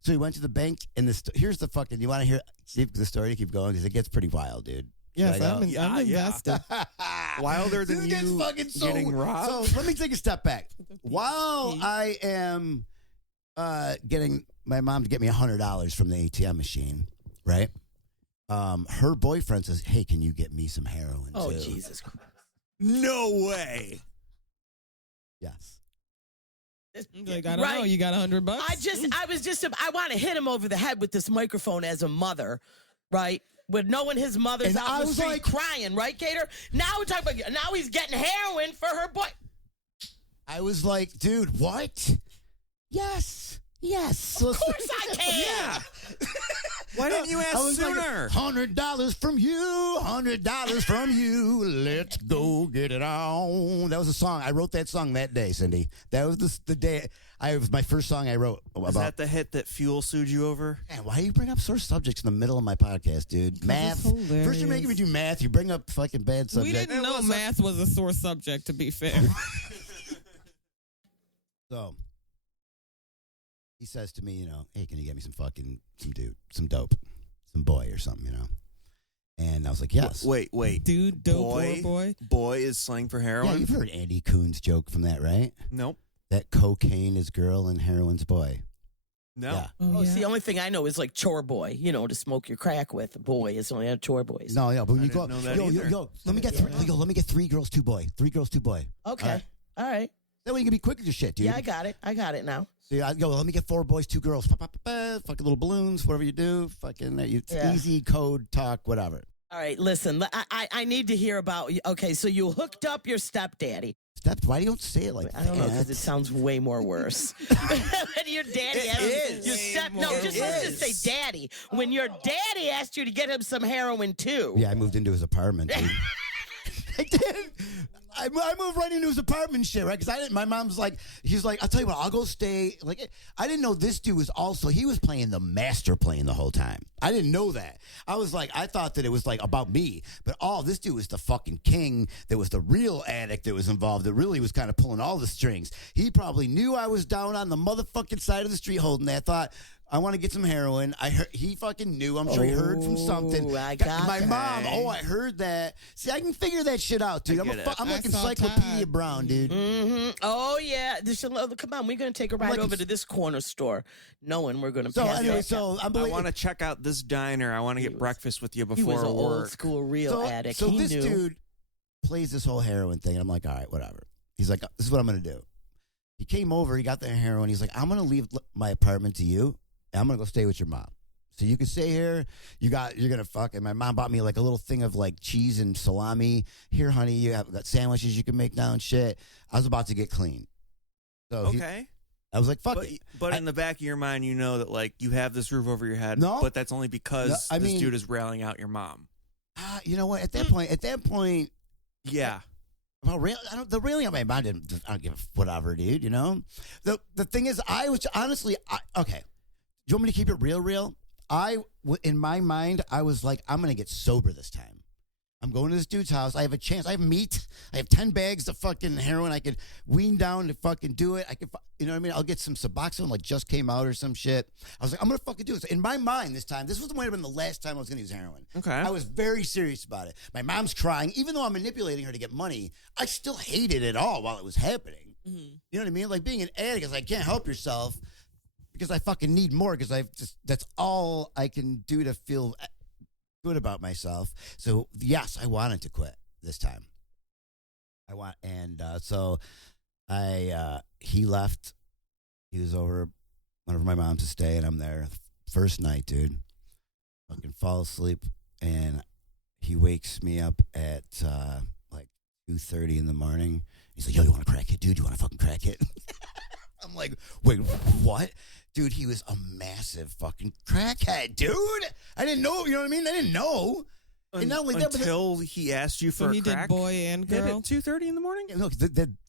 So we went to the bank, and here's the fucking, you want to hear the story to keep going? Because it gets pretty wild, dude. Yes, Should I I'm, go? in, I'm invested. Wilder than Dude, it gets you fucking getting robbed? So let me take a step back. While I am getting my mom to get me $100 from the ATM machine, right? Her boyfriend says, hey, can you get me some heroin, Oh, too? Jesus Christ. No way. Yes. Like, I don't Right. know. You got $100? I want to hit him over the head with this microphone as a mother, right? With knowing his mother's And out I in the was street like- crying, right, Gator? Now we're talking about, now he's getting heroin for her boy. I was like, dude, what? Yes. Yes. Of course I can. Yeah. Why didn't you ask I was sooner? like, $100 from you, $100 from you. Let's go get it on. That was a song. I wrote that song that day, Cindy. That was the day. It was my first song I wrote Is about. that the hit that Fuel sued you over? Man, why do you bring up sore subjects in the middle of my podcast, dude? Math. it's hilarious. First you're making me do math. You bring up fucking bad We subjects. didn't know math was a sore subject, to be fair. So he says to me, you know, hey, can you get me some dope, some boy or something, you know? And I was like, yes. Wait. Dude, dope or boy? Boy is slang for Yeah, heroin? you've heard Andy Kuhn's joke from that, right? Nope. That cocaine is girl and heroin's boy. No. Yeah. Oh, it's the only thing I know is like chore boy, to smoke your crack with. A boy is only a chore boys. No, but when you go, know that yo, either. let me get 3 girls, 2 boy. 3 girls, 2 boy. Okay. All right. That way you can be quick with your shit, dude. Yeah, I got it now. So let me get 4 boys, 2 girls. Fucking little balloons, whatever you do. Fucking easy code talk, whatever. All right, listen, I need to hear about, okay, so you hooked up your stepdaddy. Why do you don't say it like that? I don't know, because it sounds way more worse. When your daddy let's just say daddy. When your daddy asked you to get him some heroin too. Yeah, I moved into his apartment, dude. I did. I moved right into his apartment and shit, right? Because my mom's like, he's like, I'll tell you what, I'll go stay. Like, I didn't know this dude was he was playing the master plane the whole time. I didn't know that. I thought that it was like about me, but this dude was the fucking king. That was the real addict that was involved. That really was kind of pulling all the strings. He probably knew I was down on the motherfucking side of the street holding that. Thought, I want to get some heroin. He fucking knew. I'm sure he heard from something. I got my that. mom. I heard that. See, I can figure that shit out, dude. I'm like Encyclopedia Todd. Brown, dude. Mm-hmm. Oh, yeah. Come on, we're going to take a ride over to this corner store, knowing we're going to pass. Anyway, I want to check out this diner. I want to get breakfast with you He was before an work. old school real addict. So he this knew. dude plays this whole heroin thing, and I'm like, all right, whatever. He's like, this is what I'm going to do. He came over. He got the heroin. He's like, I'm going to leave my apartment to you. I'm going to go stay with your mom. So you can stay here. You're going to fuck. And my mom bought me like a little thing of like cheese and salami. Here, honey, you have got sandwiches you can make now and shit. I was about to get clean. So Okay. I was like, fuck it. But in the back of your mind, you know that like you have this roof over your head. No. But that's only because No, this dude is railing out your mom. You know what? At that point, Yeah. well, the railing out my mom I don't give a whatever, dude. You know, the thing is, I was honestly, okay. Do you want me to keep it real? In my mind, I was like, I'm going to get sober this time. I'm going to this dude's house. I have a chance. I have meat. I have 10 bags of fucking heroin. I could wean down to fucking do it. I could, you know what I mean? I'll get some Suboxone like just came out or some shit. I was like, I'm going to fucking do this. In my mind this time, this might have been the last time I was going to use heroin. Okay. I was very serious about it. My mom's crying. Even though I'm manipulating her to get money, I still hated it all while it was happening. Mm-hmm. You know what I mean? Like being an addict is like, can't help yourself. Because I fucking need more. Because that's all I can do to feel good about myself. So yes, I wanted to quit this time. He left. He was over my mom's to stay, and I'm there first night, dude. Fucking fall asleep, and he wakes me up at like 2:30 in the morning. He's like, "Yo, you want to crack it, dude? You want to fucking crack it?" I'm like, "Wait, what?" Dude, he was a massive fucking crackhead, dude. I didn't know, you know what I mean? I didn't know. And not only that, until he asked you for he a crack. did boy and girl at 2:30 in the morning. Look,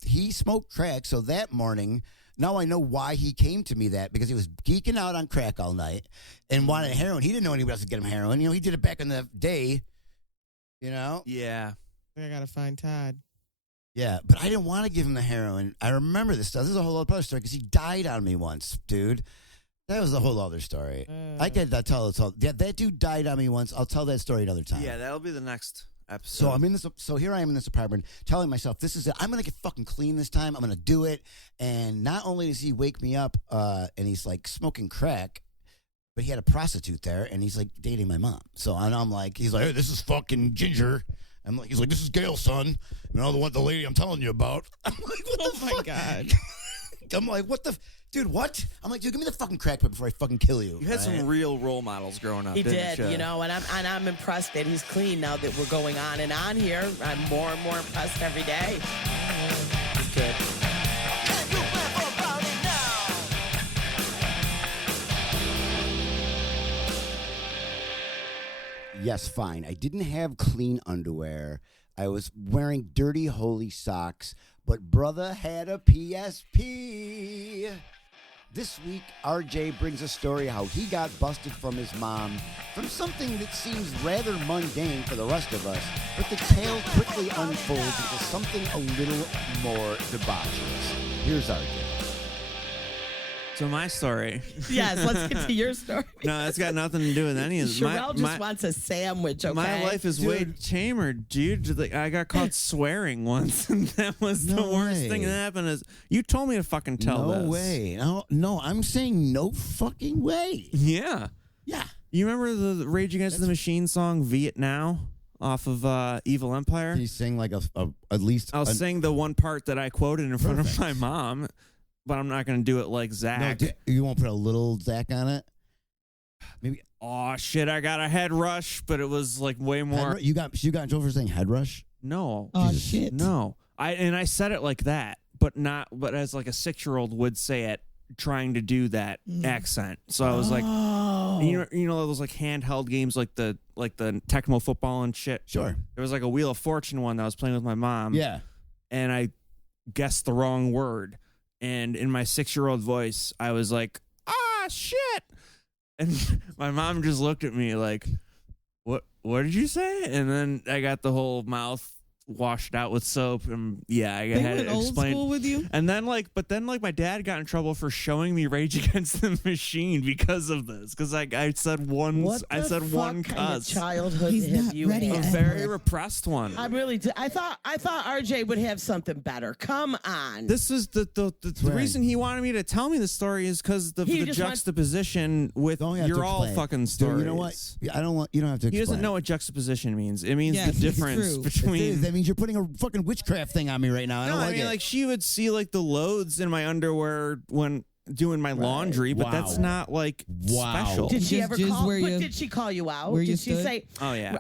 he smoked crack. So that morning, now I know why he came to me because he was geeking out on crack all night and wanted heroin. He didn't know anybody else would get him heroin. You know, he did it back in the day. You know? Yeah. I gotta find Todd. Yeah, but I didn't want to give him the heroin. I remember this stuff. This is a whole other story because he died on me once, dude. That was a whole other story. I could tell it all. Yeah, that dude died on me once. I'll tell that story another time. Yeah, that'll be the next episode. So here I am in this apartment, telling myself, "This is it. I'm gonna get fucking clean this time. I'm gonna do it." And not only does he wake me up, and he's like smoking crack, but he had a prostitute there, and he's like dating my mom. So I'm like, he's like, "Hey, this is fucking Ginger." He's like, "This is Gail's son. You know, the lady I'm telling you about." I'm like, "What the fuck?" My God. I'm like, "What the?" Dude, what? I'm like, dude, give me the fucking crack pipe before I fucking kill you. You had some real role models growing up. He didn't did, you know, and I'm impressed that he's clean now that we're going on and on here. I'm more and more impressed every day. He's good. Yes, fine. I didn't have clean underwear. I was wearing dirty holy socks, but brother had a PSP. This week, RJ brings a story how he got busted from his mom from something that seems rather mundane for the rest of us, but the tale quickly unfolds into something a little more debaucherous. Here's RJ. So my story. Yes, let's get to your story. No, it's got nothing to do with any of this. Shirelle just wants a sandwich, okay? My life is way tamer, dude. Like, I got caught swearing once, and that was the worst thing that happened. Is you told me to fucking tell this. No way. No, I'm saying no fucking way. Yeah. Yeah. You remember the Rage Against the Machine song "Viet Now" off of Evil Empire? Can you sing like at least? I'll sing the one part that I quoted in front of my mom, but I'm not going to do it like Zach. No, you won't put a little Zach on it. Maybe. Oh shit! I got a head rush, but it was like way more. You got in trouble for saying head rush. No. Oh shit! No. I said it like that, but as like a 6-year-old would say it, trying to do that accent. So I was like, you know those like handheld games like the Tecmo football and shit. Sure. There was like a Wheel of Fortune one that I was playing with my mom. Yeah. And I guessed the wrong word, and in my 6-year-old voice, I was like, shit. And my mom just looked at me like, what did you say? And then I got the whole mouth washed out with soap, and I had it old explained. school with you? And then my dad got in trouble for showing me Rage Against the Machine because of this, because I said one Kind of cuss. childhood He's have not you ready. had? A very repressed one. I really did. I thought RJ would have something better. Come on. This is the reason he wanted me to tell me the story is because the juxtaposition with Don't have your to all explain. fucking Dude, stories. you know what? You don't have to explain. He doesn't know what juxtaposition means. It means Yes, the it's difference true. between. That means you're putting a fucking witchcraft thing on me right now. I No, don't I like mean, it. like she would see like the loads in my underwear when doing my laundry, but that's Wow. not like Wow. special. Did she Just- ever just call? where you- Did she call you out? where you Did she stood? say, Oh yeah.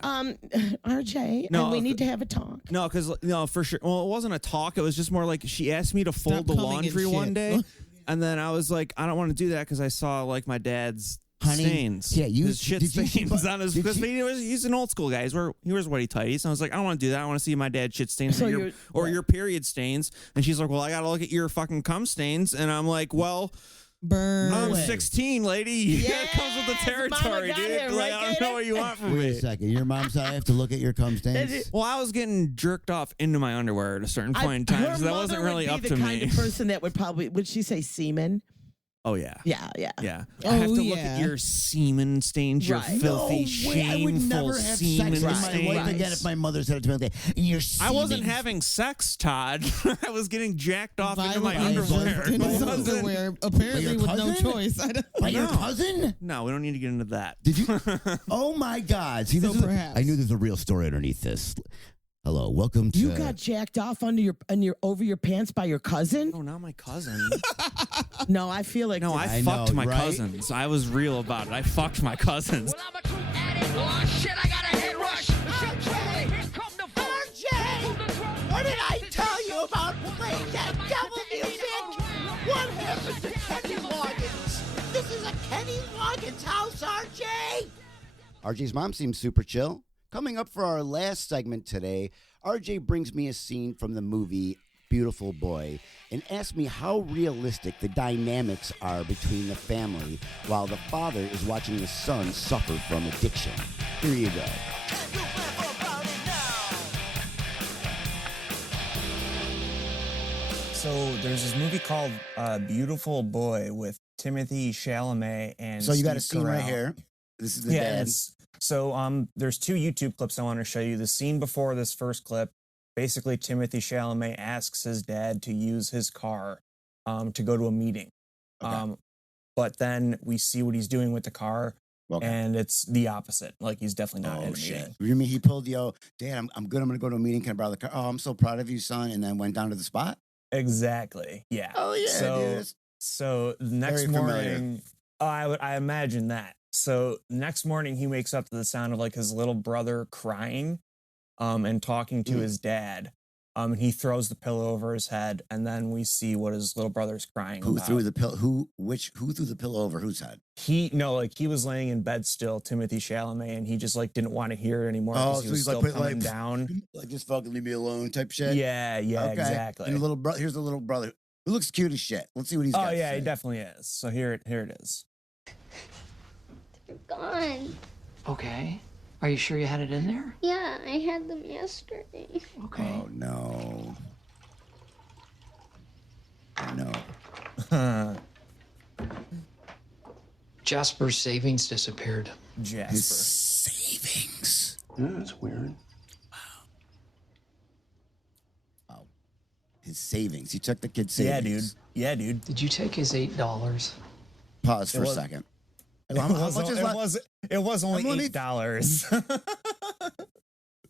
RJ, No, and we need to have a talk? No, because for sure. Well, it wasn't a talk. It was just more like she asked me to fold the coming in laundry one shit. day, and then I was like, I don't want to do that because I saw like my dad's Honey, stains. yeah, you- his shit did you see- stains on his did because you- he's an old school guy. He wears whitey tighties. And I was like, I don't want to do that. I want to see my dad's shit stains So or your period stains. And she's like, well, I got to look at your fucking cum stains. And I'm like, well. Burn. I'm way. 16, lady. That comes with the Yes, territory, Mama got dude. it, Like, right, I don't know Gator? what you want from Wait me. a second. Your mom said I have to look at your cum stains. Well, I was getting jerked off into my underwear at a certain point in time, Her so that wasn't mother really would up be to the kind me. of person that would she say semen? Oh, yeah. Yeah. Yeah. Oh, I have to look yeah. at your semen stains, your Right. filthy, No way. I would shameful never have semen sex with my stains. wife again if my mother said it to me like that. And your I wasn't semen- having sex, Todd. I was getting jacked off into my Violently underwear. in his It wasn't- underwear, apparently your with no cousin? choice. I don't- By your No. cousin? No, we don't need to get into that. Did you? Oh my God! See, So this is perhaps. I knew there's a real story underneath this. Hello, welcome to. You got jacked off over your pants by your cousin? Oh, not my cousin. No, I feel like No, this- I fucked my cousins. I was real about it. I fucked my cousins. Well, I'm a true addict. Oh, shit, I got a head rush. RJ! Here come the RJ! What did I tell you about playing that devil music? What happened to Kenny Loggins? This is a Kenny Loggins house, RJ! RJ's mom seems super chill. Coming up for our last segment today, RJ brings me a scene from the movie Beautiful Boy and asks me how realistic the dynamics are between the family while the father is watching his son suffer from addiction. Here you go. So there's this movie called Beautiful Boy with Timothy Chalamet and So you got a Steve scene right Carell. here. This is the Yeah, dad. so there's 2 YouTube clips I want to show you. The scene before this first clip, basically Timothy Chalamet asks his dad to use his car to go to a meeting. Okay. But then we see what he's doing with the car, Okay. and it's the opposite. Like he's definitely not in Oh a shit! meeting. You mean he pulled Dad? I'm good. I'm gonna go to a meeting. Can I borrow the car? Oh, I'm so proud of you, son. And then went down to the spot. Exactly. Yeah. Oh yeah, So, dude. so the next Very familiar. morning, I imagine that. So next morning he wakes up to the sound of like his little brother crying, and talking to his dad. And he throws the pillow over his head, and then we see what his little brother's crying Who about. threw the pillow? Who threw the pillow over whose head? He was laying in bed still, Timothy Chalamet, and he just like didn't want to hear it anymore Oh, because he so was he's like, still put, coming like, down. Like just fucking leave me alone type shit. Yeah, Okay. exactly. And the little brother. Here's the little brother who looks cute as shit. Let's see what he's got. Oh to yeah, say. he definitely is. So here it is. They're gone. Okay. Are you sure you had it in there? Yeah, I had them yesterday. Okay. Oh no. I know. Jasper's savings disappeared. His Jasper. savings. Yeah, that's weird. Wow. His savings. He took the kid's Yeah, dude. savings. Yeah, dude. Did you take his $8? Pause for a was- second. It How much is left? was only I'm only- $8.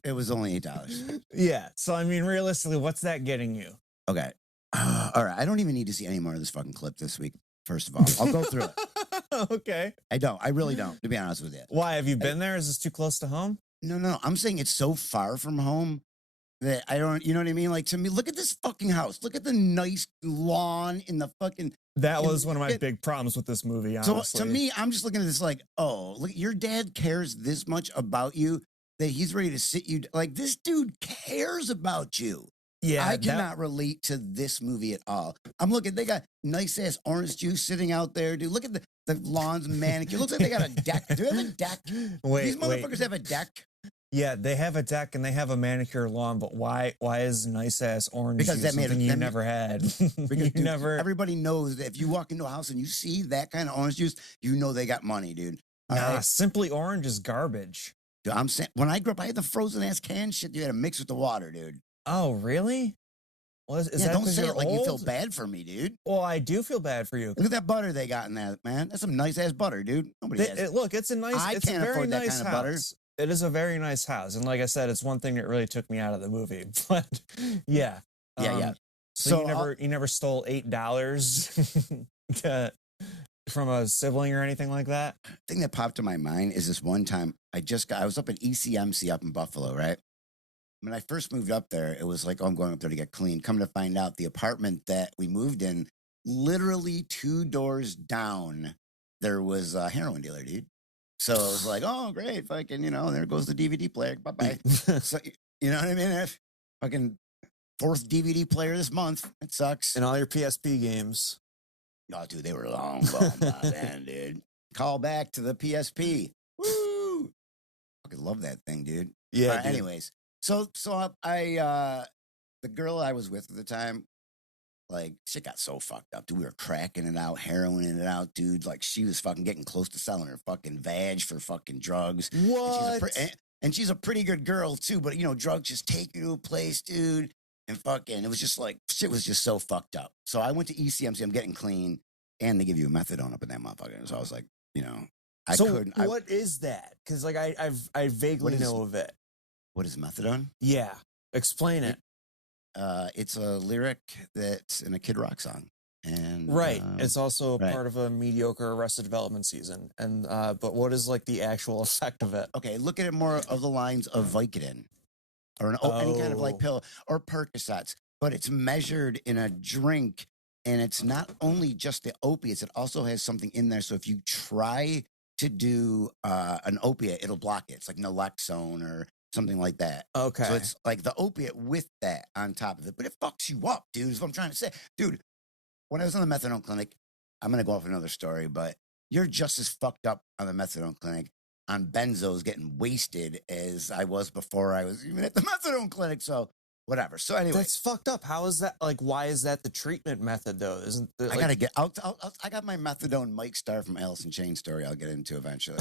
It was only $8. Yeah. So I mean, realistically, what's that getting you? Okay. All right. I don't even need to see any more of this fucking clip this week. First of all, I'll go through it. Okay. I don't. I really don't, to be honest with you. Why have you been there? Is this too close to home? No. I'm saying it's so far from home that I don't, you know what I mean? Like, to me, look at this fucking house. Look at the nice lawn in the fucking. That was one of my it- big problems with this movie. So Honestly. to me, I'm just looking at this like, oh, look, your dad cares this much about you that he's ready to sit you. Like, this dude cares about you. yeah, I cannot relate to this movie at all. I'm looking, they got nice ass orange juice sitting out there, dude. Look at the lawn's manicure. Looks like they got a deck. Do they have a deck? Wait, These motherfuckers have a deck Yeah, they have a deck and they have a manicure lawn, but why is nice ass orange Because juice that made something it- you that made- never had? because you dude, never. everybody knows that if you walk into a house and you see that kind of orange juice, you know they got money, dude. All Nah, right? Simply Orange is garbage. Dude, I'm saying, when I grew up, I had the frozen ass can shit you had to mix with the water, dude. Oh, really? Well, is Yeah, that don't 'cause say you're it like you feel old? bad for me, dude. Well, I do feel bad for you. Look at that butter they got in that, man. That's some nice ass butter, dude. Nobody has. Look, it's a nice. I it's can't a very afford that nice kind of house. butter. It is a very nice house, and like I said, it's one thing that really took me out of the movie. But yeah, Yeah. So, So you never stole $8 from a sibling or anything like that. thing that popped in my mind is this one time I was up at ECMC up in Buffalo, right? When I first moved up there, it was like, oh, I'm going up there to get clean. Come to find out, the apartment that we moved in, literally 2 doors down, there was a heroin dealer, dude. So it was like, oh, great, fucking, there goes the DVD player. Bye bye. So you know what I mean? Fucking 4th DVD player this month. It sucks. And all your PSP games. Oh, dude, they were long gone by then, dude. Call back to the PSP. Woo! Fucking love that thing, dude. Yeah. Dude. Anyways, so I the girl I was with at the time, like, shit got so fucked up, dude. We were cracking it out, heroining it out, dude. Like, she was fucking getting close to selling her fucking vag for fucking drugs. What? And she's a pretty good girl too, but drugs just take you to a place, dude. And fucking, it was just like, shit was just so fucked up. So I went to ECMC, I'm getting clean, and they give you a methadone up in that motherfucker. So I was like, I couldn't. What is that? Because like I vaguely What is- know of it. What is methadone? Yeah, explain it. It's a lyric that's in a Kid Rock song. And Right. It's also a right. part of a mediocre Arrested Development season. And but what is like the actual effect of it? okay, look at it more of the lines of Vicodin or any kind of like Oh. pill or Percocets, but it's measured in a drink. And it's not only just the opiates, it also has something in there. So if you try to do an opiate, it'll block it. It's like naloxone or something like that. Okay. So it's like the opiate with that on top of it. But it fucks you up, dude, is what I'm trying to say. Dude, when I was in the methadone clinic, I'm going to go off another story, but you're just as fucked up on the methadone clinic on benzos getting wasted as I was before I was even at the methadone clinic. So whatever. So anyway. That's fucked up. How is that? Like, why is that the treatment method though? Isn't I gotta get. I got my methadone Mike Star from Alice in Chains story. I'll get into eventually.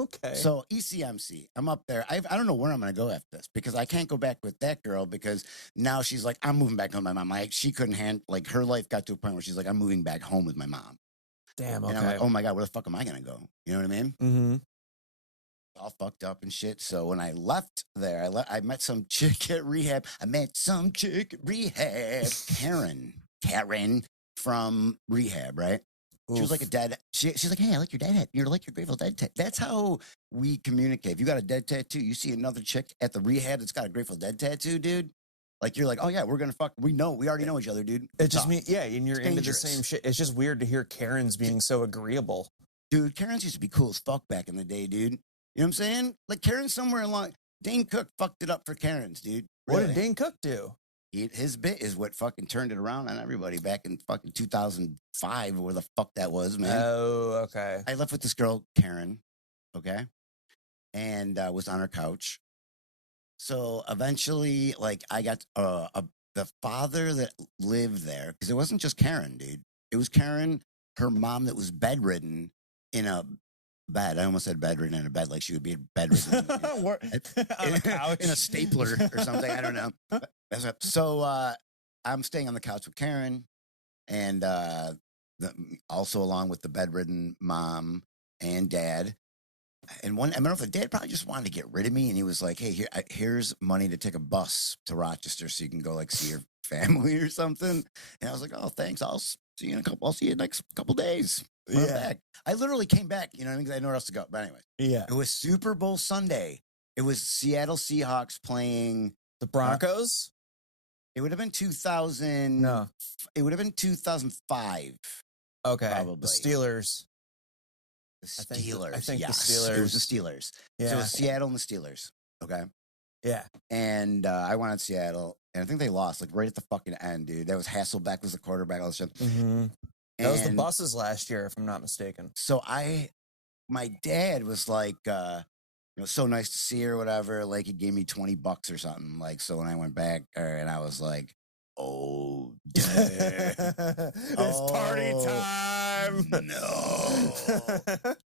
okay. So ECMC, I'm up there. I don't know where I'm gonna go after this because I can't go back with that girl because now she's like, I'm moving back home with my mom. Like, she couldn't handle. Like, her life got to a point where she's like, I'm moving back home with my mom. Damn. And I'm like, oh my god, where the fuck am I gonna go? You know what I mean? Mm-hmm. All fucked up and shit. So when I left there, I met some chick at rehab. Karen from rehab, right? She was like a dead. She's like, hey, I like your dead hat. You're like your Grateful Dead tattoo. That's how we communicate. If you got a dead tattoo, you see another chick at the rehab that's got a Grateful Dead tattoo, dude. Like, you're like, oh yeah, we're gonna fuck. We already know each other, dude. It just means, yeah, and you're It's into dangerous. the same shit. It's just weird to hear Karens being so agreeable. Dude, Karens used to be cool as fuck back in the day, dude. You know what I'm saying? Like, Karen somewhere along. Dane Cook fucked it up for Karens, dude. What Really. did Dane Cook do? His bit is what fucking turned it around on everybody back in fucking 2005, or where the fuck that was, man. Oh, okay. I left with this girl, Karen, okay? And was on her couch. So eventually, like, I got the father that lived there, because it wasn't just Karen, dude. It was Karen, her mom that was bedridden, in a bed. I almost said bedridden in a bed, like she would be bedridden On the couch. in a stapler or something. I don't know. So I'm staying on the couch with Karen, and also along with the bedridden mom and dad. And I don't know if the dad probably just wanted to get rid of me, and he was like, "Hey, here's money to take a bus to Rochester so you can go like see your family or something." And I was like, "Oh, thanks. I'll see you I'll see you next couple days." I'm back. I literally came back, you know what I mean? 'Cause I had nowhere else to go. But anyway, Yeah. it was Super Bowl Sunday. It was Seattle Seahawks playing The Broncos? it would have been 2000. No. It would have been 2005. Okay. Probably. The Steelers. The I think Steelers. the yes. Steelers. It was the Steelers. Yeah. So it was Seattle and the Steelers. Okay. Yeah. And I wanted Seattle, and I think they lost like right at the fucking end, dude. That was Hasselbeck was the quarterback. All this shit. Mm-hmm. That was the And buses last year, if I'm not mistaken. So my dad was like, so nice to see her, or whatever. Like he gave me $20 or something. Like so, when I went back, and I was like, "Oh, dang. It's party time. No."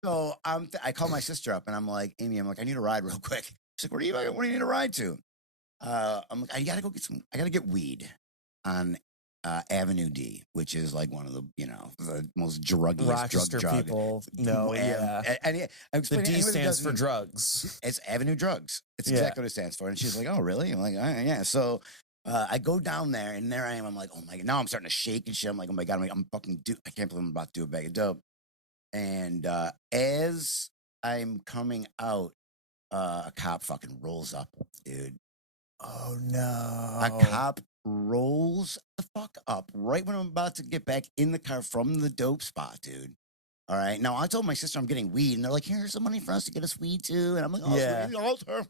So I called my sister up, and I'm like, "Amy, I need a ride real quick." She's like, "Where do you need a ride to?" I'm like, I gotta get weed on Avenue D, which is like one of the the most druggiest Rochester drug people know. Yeah. And The D stands for drugs. It's Avenue Drugs. It's Yeah. exactly what it stands for. And she's like, "Oh, really?" I'm like, "Yeah." So I go down there, and there I am. I'm like, "Oh my god!" Now I'm starting to shake and shit. I'm like, "Oh my god!" I'm fucking I can't believe I'm about to do a bag of dope. And as I'm coming out, a cop fucking rolls up, dude. Oh no! A cop rolls the fuck up right when I'm about to get back in the car from the dope spot, dude. All right. Now I told my sister I'm getting weed, and they're like, "Here's some money for us to get us weed too." And I'm like, "Oh, Yeah. sweet, also."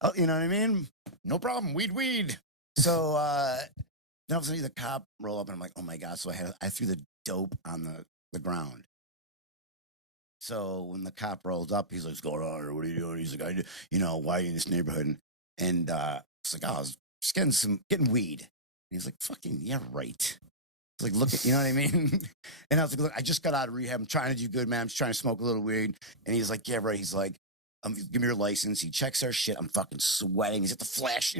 Oh, you know what I mean? No problem. Weed. So then all of a sudden the cop roll up, and I'm like, "Oh my god!" So I threw the dope on the ground. So when the cop rolls up, he's like, "What's going on? Or what are you doing?" He's like, "Why are you in this neighborhood?" And it's like, "Oh, I was just getting weed." And he's like, "Fucking yeah, right." It's like, look at, you know what I mean? And I was like, "Look, I just got out of rehab. I'm trying to do good, man. I'm just trying to smoke a little weed." And he's like, "Yeah, right." He's like, "Give me your license." He checks our shit. I'm fucking sweating. He's at the flash,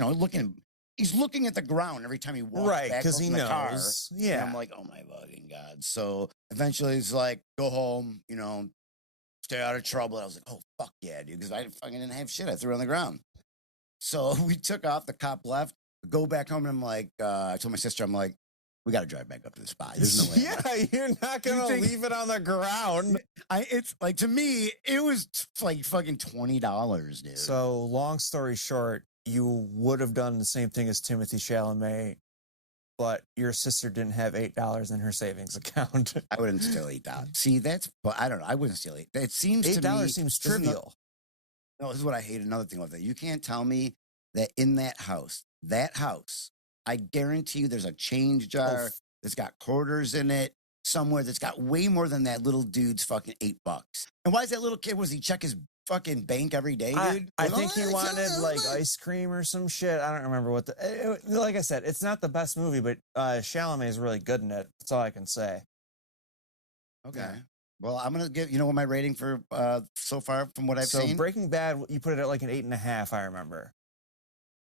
he's looking at the ground every time he walks Right, back because he in the car. knows. And Yeah. I'm like, "Oh my fucking god." So eventually he's like, "Go home, stay out of trouble." I was like, "Oh fuck yeah, dude," because I fucking didn't have shit. I threw it on the ground. So we took off. The cop left. Go back home, and I'm like, I told my sister, I'm like, "We got to drive back up to the spot. There's no way." Yeah, you're not gonna leave it on the ground. It's like, to me, it was like fucking $20, dude. So, long story short, you would have done the same thing as Timothy Chalamet, but your sister didn't have $8 in her savings account. I wouldn't steal $8. See, but I don't know. I wouldn't steal $8. It seems to me $8 seems trivial. No, this is what I hate. Another thing with that. You can't tell me that in that house, I guarantee you there's a change jar that's got quarters in it somewhere that's got way more than that little dude's fucking $8. And why is that little kid, was he check his fucking bank every day, dude? I think he wanted like ice cream or some shit. I don't remember what like I said, it's not the best movie, but Chalamet is really good in it. That's all I can say. Okay. Yeah. Well, I'm going to give, what my rating for so far from what I've seen? So Breaking Bad, you put it at like an 8.5, I remember.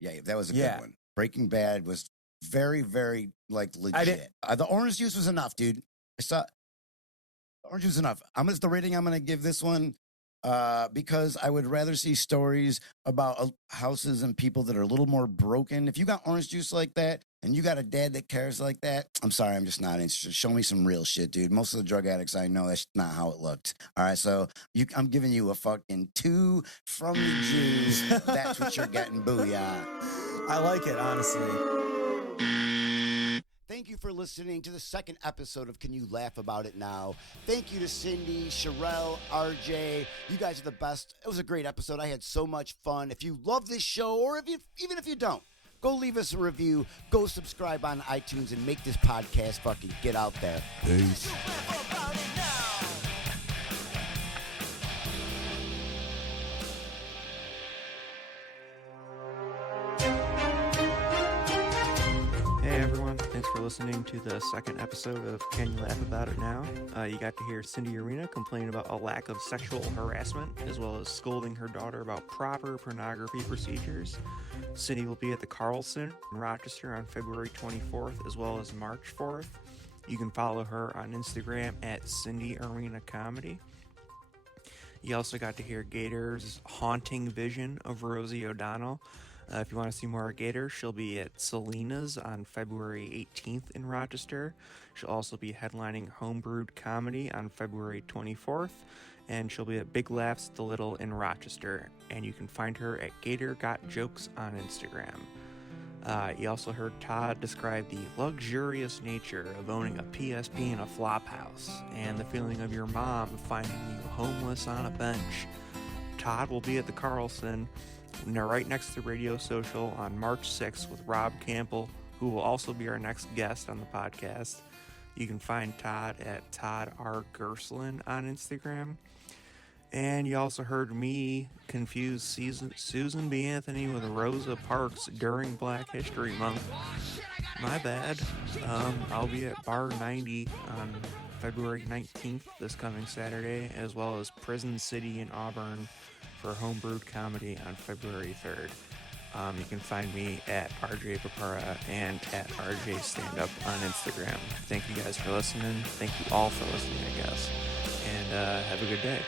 Yeah, that was a good one. Breaking Bad was very, very like legit. The orange juice was enough, dude. The orange juice was enough. The rating I'm going to give this one because I would rather see stories about houses and people that are a little more broken. If you got orange juice like that and you got a dad that cares like that, I'm sorry, I'm just not interested. Show me some real shit, dude. Most of the drug addicts I know, that's not how it looked. All right, so I'm giving you a fucking 2 from the Jews. That's what you're getting, booyah. I like it, honestly. Thank you for listening to the second episode of Can You Laugh About It Now? Thank you to Cindy, Shirelle, RJ. You guys are the best. It was a great episode. I had so much fun. If you love this show, or even if you don't, go leave us a review. Go subscribe on iTunes and make this podcast fucking get out there. Peace. Hey everyone, Thanks for listening to the second episode of Can You Laugh About It Now? You got to hear Cindy Arena complain about a lack of sexual harassment, as well as scolding her daughter about proper pornography procedures. Cindy will be at the Carlson in Rochester on February 24th, as well as March 4th. You can follow her on Instagram at Cindy Arena Comedy. You also got to hear Gator's haunting vision of Rosie O'Donnell. If you want to see more of Gator, she'll be at Selena's on February 18th in Rochester. She'll also be headlining Homebrewed Comedy on February 24th, and she'll be at Big Laughs at the Little in Rochester. And you can find her at Gator Got Jokes on Instagram. You also heard Todd describe the luxurious nature of owning a PSP in a flop house, and the feeling of your mom finding you homeless on a bench. Todd will be at the Carlson, right next to Radio Social, on March 6th with Rob Campbell, who will also be our next guest on the podcast. You can find Todd at Todd R. Gerslin on Instagram. And you also heard me confuse Susan B. Anthony with Rosa Parks during Black History Month. My bad. I'll be at Bar 90 on February 19th, this coming Saturday, as well as Prison City in Auburn for Homebrewed Comedy on February 3rd. You can find me at RJ Papara and at RJ Standup on Instagram. Thank you guys for listening. Thank you all for listening, I guess. And have a good day.